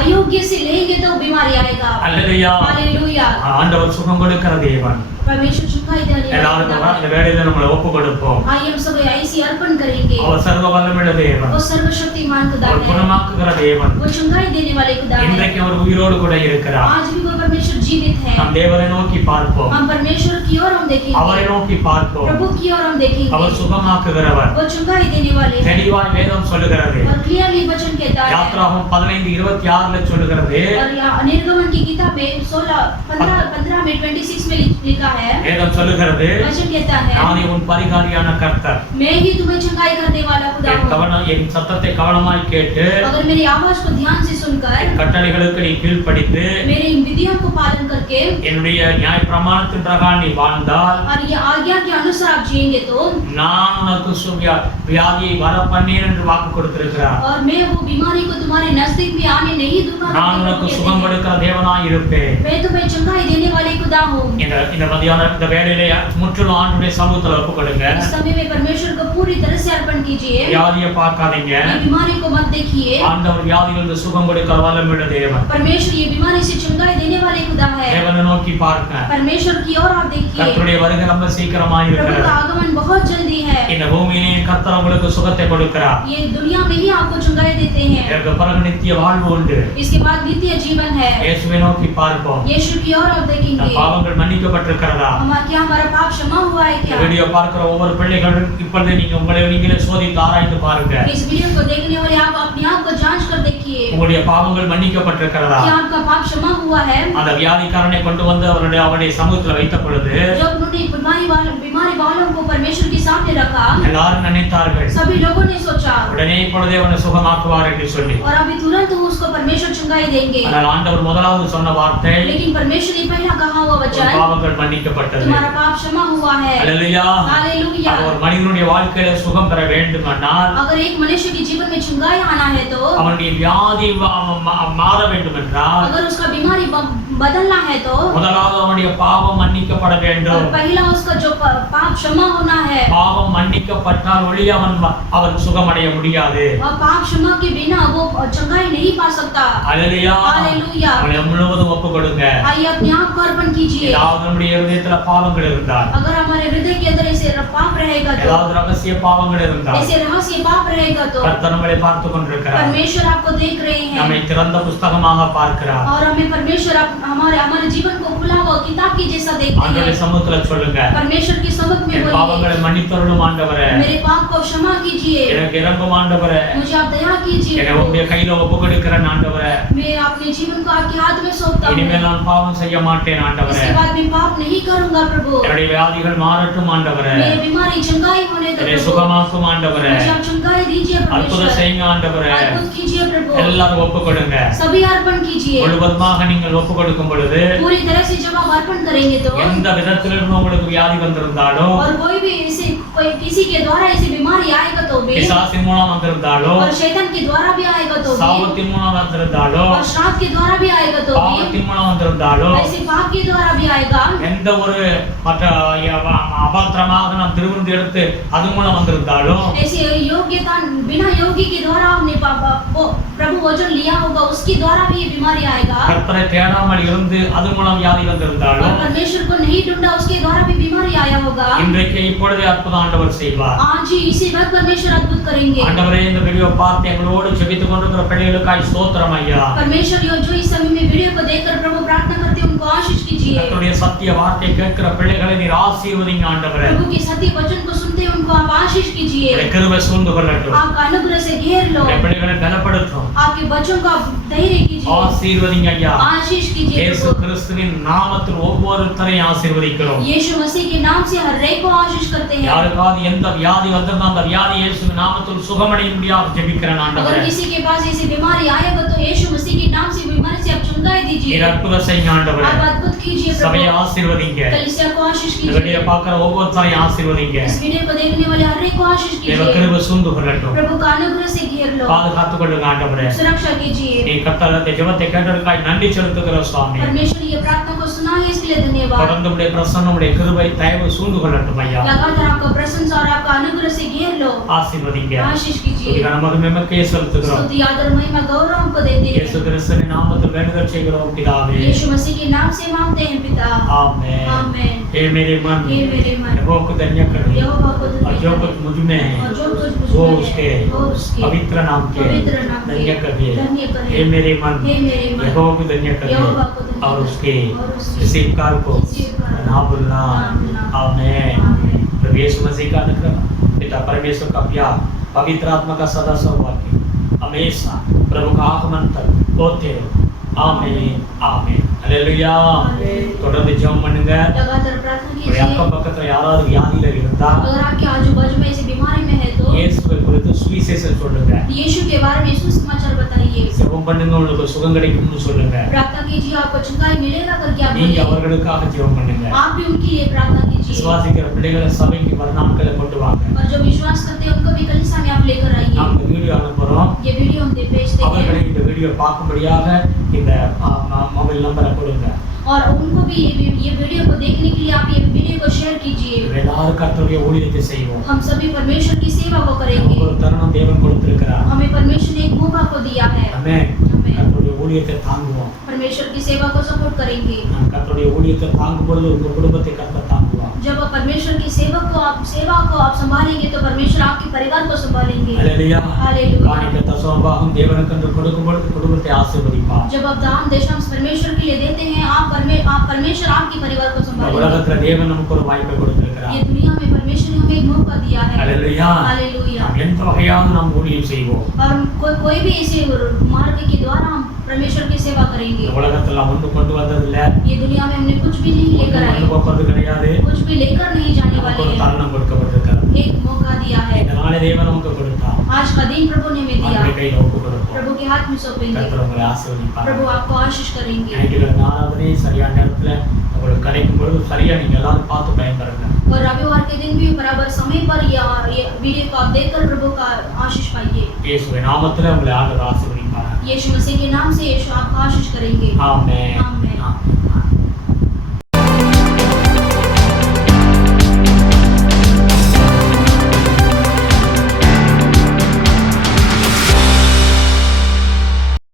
अयोग्य से लेंगे तो बीमारी आएगा। அல்லேலூயா. हालेलुया। ஆண்டவர் சுகம் கொடுக்கிற தேவன். परमेश्वर चंगाई देने वाला எல்லாரும் खुदा है। இந்த வேளையில நம்மளை ஒப்பு கொடுப்போம். आइए हम सब ऐसी अर्पण करेंगे। அவர் சர்வ வல்லமையுள்ள தேவன். वो सर्वशक्तिमान खुदा அவர் है। குணமாக்குகிற தேவன். वो चंगाई देने वाले खुदा है। இன்றைக்கு அவர் உயிரோடு கூட இருக்கிறார். आज भी वो परमेश्वर जीवित है। நாம் தேவனை நோக்கி பார்ப்போம். हम परमेश्वर की ओर हम देखेंगे। அவரை நோக்கி பார்ப்போம். प्रभु की ओर हम देखेंगे। அவர் சுகமாக்குகிறவர். वो चंगाई देने वाले हैं। தெளிவாய் வேதம் சொல்லுகிறது. और क्लियरली वचन कहता है। யாத்ராகமம் 15:26 சொல்லுகிறது. और निर्गमन की किताब में 15 में 26 में लिखा है। வேதம் சொல்லுகிறது. वचन कहता है, நானே உன் பரிகாரியான கர்த்தர். मैं ही तुम्हें चंगाई करने वाला खुदा हूँ। என் சத்தத்தை கவனமாய் கேட்டு अगर मेरी आवाज को ध्यान से सुनकर கட்டளைகளுக்கு நீ கீழ்ப்படிந்து मेरे इन विधियों को पालन करके என்னுடைய நியாய பிரமாணத்தின் பிரகாரம் நீ வாழ்ந்தால் और ये आज्ञा के अनुसार आप जिएंगे तो நான் உனக்கு வியாதியை வர பண்ணேன் என்று வாக்கு கொடுத்திருக்கிறார். और मैं वो बीमारी को तुम्हारे नजदीक भी आने नहीं दूंगा। நான் உனக்கு சுகம் கொடுக்கிற தேவனாய் இருப்பேன். मैं तुम्हें चंगाई देने वाले खुदा हूँ। இந்த மதியான இந்த வேளையிலே முற்றிலும் ஆண்டுடைய சமூகத்துல ஒப்பு கொடுங்க. इस समय में परमेश्वर को पूरी तरह से अर्पण कीजिए। வியாதியை பார்க்காதீங்க. ये बीमारी को मत देखिए। ஆண்டவர் வியாதியிலிருந்து சுகம் கொடுக்கிற வல்லமையுள்ள தேவன். परमेश्वर ये बीमारी से चंगाई देने वाले खुदा है। தேவனை நோக்கி பார்க்க. परमेश्वर की ओर आप देखिए। கர்த்தருடைய வருகை ரொம்ப சீக்கிரமாய் प्रभु இருக்கிறது. का आगमन बहुत जल्दी है। இந்த தான் உங்களுக்கு சுகத்தை கொடுக்கிறார். ये दुनिया में ही आपको चंगाई देते हैं, இதற்கு பிறகு நித்திய வாழ்வு உண்டு. इसके बाद नित्य जीवन है। இயேசுவை நோக்கி பார்ப்போம். यीशु की ओर आप நம் देखेंगे, பாவங்கள் மன்னிக்கப்பட்டிருக்கிறதா? क्या हमारा पाप क्षमा हुआ है क्या? வீடியோ பார்க்கிற ஒவ்வொரு பிள்ளைகளும் இப்பொழுது நீங்க உங்களை நீங்களே சோதித்து ஆராய்ந்து பாருங்க. इस वीडियो को देखने वाले आप अपने आप को जांच कर देखिए, உங்களுடைய பாவங்கள் மன்னிக்கப்பட்டிருக்கிறதா? क्या आपका पाप क्षमा हुआ है? அந்த வியாதிக்காரனை கொண்டு வந்து அவருடைய சமூகத்துல வைத்த பொழுது जब उन्होंने बीमारी वालों को परमेश्वर के सामने रखा, எல்லாரும் நினைத்தார்கள் सभी लोगों ने सोचा உடனே இப்பொழுதே அவனை சுகமாக்குவார் என்று சொல்லி. और अभी तुरंत उसको परमेश्वर चंगाई देंगे। ஆனால் ஆண்டவர் முதலாவது சொன்ன வார்த்தை, लेकिन परमेश्वर ने पहला कहा हुआ உன் वचन, பாவங்கள் மன்னிக்கப்பட்டது. तुम्हारा पाप क्षमा हुआ है। அல்லேலூயா. हालेलुया। ஒரு மனிதனுடைய வாழ்க்கையில சுகம் பெற வேண்டுமானால், अगर एक मनुष्य के जीवन में चंगाई आना है तो, அவனுடைய வியாதி மாற வேண்டும் என்றால், अगर उसका बीमारी बदलना है तो முதலாவது அவனுடைய பாவம் மன்னிக்கப்பட வேண்டும். और पहला उसका जो पाप क्षमा होना है, பாவம் மன்னிக்கப்பட்டால் ஒழிய அவன் சுகமடைய முடியாது. और पाप क्षमा के बिना वो चंगाई नहीं पा सकता। அல்லேலூயா. हालेलुया। அவனை முழுவதும் ஒப்பு கொடுங்க. आइए अपने आप को अर्पण कीजिए। ஏதாவது நம்முடைய இதயத்துல பாவங்கள் இருந்தால், अगर हमारे हृदय के अंदर ऐसे पाप रहेगा तो, ஏதாவது ரகசிய பாவங்கள் இருந்தால், ऐसे रहस्य पाप रहेगा तो, கர்த்தர் நம்மளை பார்த்து கொண்டிருக்கிறார். परमेश्वर आपको देख रहे हैं நம்மை திறந்த புஸ்தகமாக பார்க்கிறார். और हमें परमेश्वर हमारे जीवन को खुला हुआ किताब की जैसा देखते ஆண்டவருடைய हैं। சமூகத்துல சொல்லுங்க, परमेश्वर के सम्मुख में என் बोलिए, பாவங்களை மன்னித்தருளும் ஆண்டவரே, मेरे पाप को क्षमा कीजिए, எனக்கு இரங்கும் ஆண்டவரே, मुझे आप दया कीजिए என்னை प्रभु। உம்முடைய கையில ஒப்பு கொடுக்கிறேன் ஆண்டவரே. मैं अपने जीवन को आपके हाथ में सौंपता हूँ। இனிமேல் நான் பாவம் செய்ய மாட்டேன் ஆண்டவரே. इसके बाद मैं पाप नहीं करूंगा प्रभु। என்னுடைய வியாதிகள் மாறட்டும் ஆண்டவரே. मेरी बीमारी चंगाई होने दो என்னை प्रभु। சுகமாக்கும் ஆண்டவரே. मुझे आप चंगाई दीजिए அற்புதம் परमेश्वर। செய்யுங்க ஆண்டவரே. अद्भुत कीजिए प्रभु। எல்லாரும் ஒப்பு கொடுங்க. सभी अर्पण कीजिए। முழுவதுமாக நீங்கள் ஒப்பு கொடுக்கும் பொழுது पूरी तरह से जब आप अर्पण करेंगे तो, எந்த விதத்திலிருந்து உங்களுக்கு வியாதி வந்திருந்தாலும், और कोई भी ऐसे कोई किसी के द्वारा ऐसी बीमारी आएगा तो भी, பிசாசின் மூலம் வந்திருந்தாலும், और शैतान के द्वारा भी आएगा तो भी, சாபத்தின் மூலம் வந்திருந்தாலும், और श्राप के द्वारा भी आएगा तो भी, பாவத்தின் மூலம் வந்திருந்தாலும், ऐसे पाप के द्वारा भी आएगा, எந்த ஒரு மற்ற அபாத்திரமாக நாம் திருவிருந்து எடுத்து அது மூலம் வந்திருந்தாலும், ऐसे योग्यता बिना योग्य के द्वारा हमने प्रभु वचन लिया होगा उसके द्वारा भी ये बीमारी आएगा, கர்த்தரை தேடாமல் இருந்து அது மூலம் வியாதி வந்திருந்தாலும், और परमेश्वर को नहीं ढूंढा उसके द्वारा भी बीमारी आया होगा, இன்றைக்கு இப்பொழுதே அற்புதம் ஆண்டவர் செய்வார். आज ही इसी वक्त परमेश्वर अद्भुत करेंगे। ஆண்டவரே, இந்த வீடியோ பார்த்து எங்களோடு ஜெபித்துக் கொண்டிருக்கிற பிள்ளைகளுக்காய் ஸ்தோத்திரம் ஐயா. परमेश्वर जो इस समय में वीडियो को देखकर प्रभु प्रार्थना करते हैं उनको आशीष कीजिए। கர்த்தருடைய சத்திய வார்த்தை கேட்கிற பிள்ளைகளை நீர் ஆசீர்வதிங்க ஆண்டவரே. प्रभु के सत्य वचन को सुनते हैं उनको आप आशीष कीजिए। உம்முடைய கிருபை சூழ்ந்து கொள்ளட்டும். आपका अनुग्रह से घेर लो, உம்முடைய பிள்ளைகளை பலப்படுத்தும். आपके बच्चों को आप धैर्य कीजिए, ஆசீர்வதிங்க ஐயா. आशीष कीजिए இயேசு प्रभु। கிறிஸ்துவின் நாமத்தில் ஒவ்வொருத்தரையும் ஆசீர்வதிக்கிறோம். यीशु मसीह के नाम से हर एक को आशीष करते हैं। யாருக்காவது எந்த வியாதி வந்திருந்தா அந்த வியாதி இயேசுவின் நாமத்தில் சுகமடைய முடியாது ஜெபிக்கிறேன் ஆண்டவரே. अगर किसी के पास ऐसी बीमारी आएगा तो यीशु मसीह के नाम से बीमारी से आप चंगाई दीजिए। நீர் அற்புதம் செய்யுங்க ஆண்டவரே. आप अद्भुत कीजिए சபையை प्रभु। ஆசீர்வதிங்க. कलीसिया को आशीष இந்த कीजिए। வீடியோ பார்க்கிற ஒவ்வொருத்தரையும் ஆசீர்வதிங்க. इस वीडियो को देखने वाले हर एक को आशीष தேவ कीजिए। கிருபை சூழ்ந்து கொள்ளட்டும். प्रभु का अनुग्रह से घेर लो, பாதுகாத்துக் கொள்ளுங்க ஆண்டவரே. सुरक्षा कीजिए। நீ கர்த்தருடைய ஜெபத்தை கேட்டதற்காக நன்றி செலுத்துகிறோம் சுவாமி. परमेश्वर ये प्रार्थना को सुना है इसके लिए धन्यवाद। தொடர்ந்து உம்முடைய பிரசன்னம் உம்முடைய கிருபை தயவு சூழ்ந்து கொள்ளட்டும் ஐயா. लगातार आपका प्रशंसा और आपका अनुग्रह से घेर लो, ஆசீர்வதிங்க. आशीष कीजिए। துதி கன மகிமை உமக்கே செலுத்துகிறோம். स्तुति आदर महिमा गौरव को देते இயேசு हैं। கிறிஸ்துவின் நாமத்தில் வேண்டுதல் செய்கிறோம் பிதாவே. यीशु मसीह के नाम से मांगते हैं पिता, आमेन. आमेन। हे मेरे मन, हे मेरे मन, यहोवा को धन्य कर, यहोवा को और जो धन्य कुछ कर, मुझ में है और जो कुछ मुझ वो में है, उसके वो उसके पवित्र नाम के पवित्र नाम के धन्य करे. धन्य करे। हे मेरे मन, हे मेरे मन, यहोवा को धन्य करे, यहोवा को धन्य और करे, उसके और उसके इसीकार को इसीकार ना भूलना. ना भूलना. आमेन. आमेन। प्रभु यीशु मसीह का अनुग्रह, पिता परमेश्वर का प्यार, पवित्र आत्मा का सदा सौभाग्य हमेशा प्रभु का आगमन तक होते रहो. ஆமென். ஆமென். அல்லேலூயா. தொடர்ந்து ஜெபம் பண்ணுங்க. लगातार प्रार्थना உங்க कीजिए। அக்கம் பக்கத்துல யாராவது வியாதியில இருந்தா अगर आपके आजू बाजू में ऐसी बीमारी में है तो இயேசுவை குறித்து சுவிசேஷம் சொல்லுங்க. यीशु के बारे में सुसमाचार बताइए। ஜெபம் பண்ணுங்க, உங்களுக்கு சுகம் கிடைக்கும்னு சொல்லுங்க. प्रार्थना कीजिए, आपको चंगाई मिलेगा करके आप நீங்க बोलिए। அவர்களுக்காக ஜெபம் பண்ணுங்க. आप भी उनके लिए प्रार्थना कीजिए, விசுவாசிக்கிற பிள்ளைகளை சபைக்கு மறுநாட்களை கொண்டு வாங்க. और जो विश्वास करते हैं उनको भी कलीसिया में आप लेकर आइए। நாம் இந்த வீடியோ அனுப்புறோம். ये वीडियो हम भेजते அவர்களை हैं இந்த வீடியோ பார்க்கும்படியாக இந்த மொபைல் நம்பரை கொடுங்க. और उनको भी ये वीडियो को देखने के लिए आप ये वीडियो को शेयर कीजिए। எல்லாரும் கர்த்தருடைய ஊழியத்தை செய்வோம். हम सभी परमेश्वर की सेवा को करेंगे। ஒரு தருணம் தேவன் கொடுத்திருக்கிறார். हमें परमेश्वर ने एक मौका को दिया है। ஆமென். आमेन। கர்த்தருடைய ஊழியத்தை தாங்குவோம். परमेश्वर की सेवा को सपोर्ट करेंगे। நாம் கர்த்தருடைய ஊழியத்தை தாங்கும் பொழுது உங்க குடும்பத்தை கர்த்தர் தாங்குவார். जब आप परमेश्वर की सेवा को आप संभालेंगे तो परमेश्वर आपके परिवार को संभालेंगे। அல்லேலூயா. हालेलुया। காணிக்கை தசமபாகம் தேவனுக்கென்று கொடுக்கும்போது குடும்பத்தை ஆசீர்வதிப்பார். जब आप दान दशमांश परमेश्वर के लिए देते हैं आप परमेश्वर आपके परिवार को இந்த संभालेंगे। உலகத்துல தேவன் நமக்கு ஒரு வாய்ப்பை கொடுத்திருக்கிறார். ये दुनिया में परमेश्वर ने हमें एक मौका दिया है। அல்லேலூயா. हालेलुया। நாம் எந்த வகையாக நாம் ஊழியம் செய்வோம். और कोई भी ऐसे मार्ग के द्वारा हम परमेश्वर की सेवा करेंगे। இந்த உலகத்துல நாம் ஒன்று கொண்டு வந்ததில்ல. ये दुनिया में हमने कुछ भी नहीं लेकर आए, ஒன்று போறது கிடையாது. कुछ भी लेकर नहीं जाने நமக்கு वाले ஒரு हैं। தருணம் கொடுக்கப்பட்டிருக்கிறது. एक मौका दिया है। இந்த நாளை தேவன் நமக்கு கொடுத்தார். आज का दिन प्रभु ने हमें दिया। அவருடைய கையில் ஒப்பு கொடுப்போம். प्रभु के हाथ में सौंपेंगे। கர்த்தர் உங்களை ஆசீர்வதிப்பார். प्रभु आपको आशीष करेंगे। ஞாயிற்றுக்கிழமை ஆராதனை சரியான நேரத்துல உங்களுக்கு கிடைக்கும் பொழுது சரியா நீங்க எல்லாரும் பார்த்து பயன்பெறுங்க. और रविवार के दिन भी बराबर समय पर ये वीडियो को आप देखकर प्रभु का आशीष पाइए। இயேசுவின் நாமத்துல உங்களை ஆண்டவர் ஆசீர்வதிப்பார். यीशु मसीह के नाम से यीशु आपको आशीष करेंगे। ஆமென். आमीन।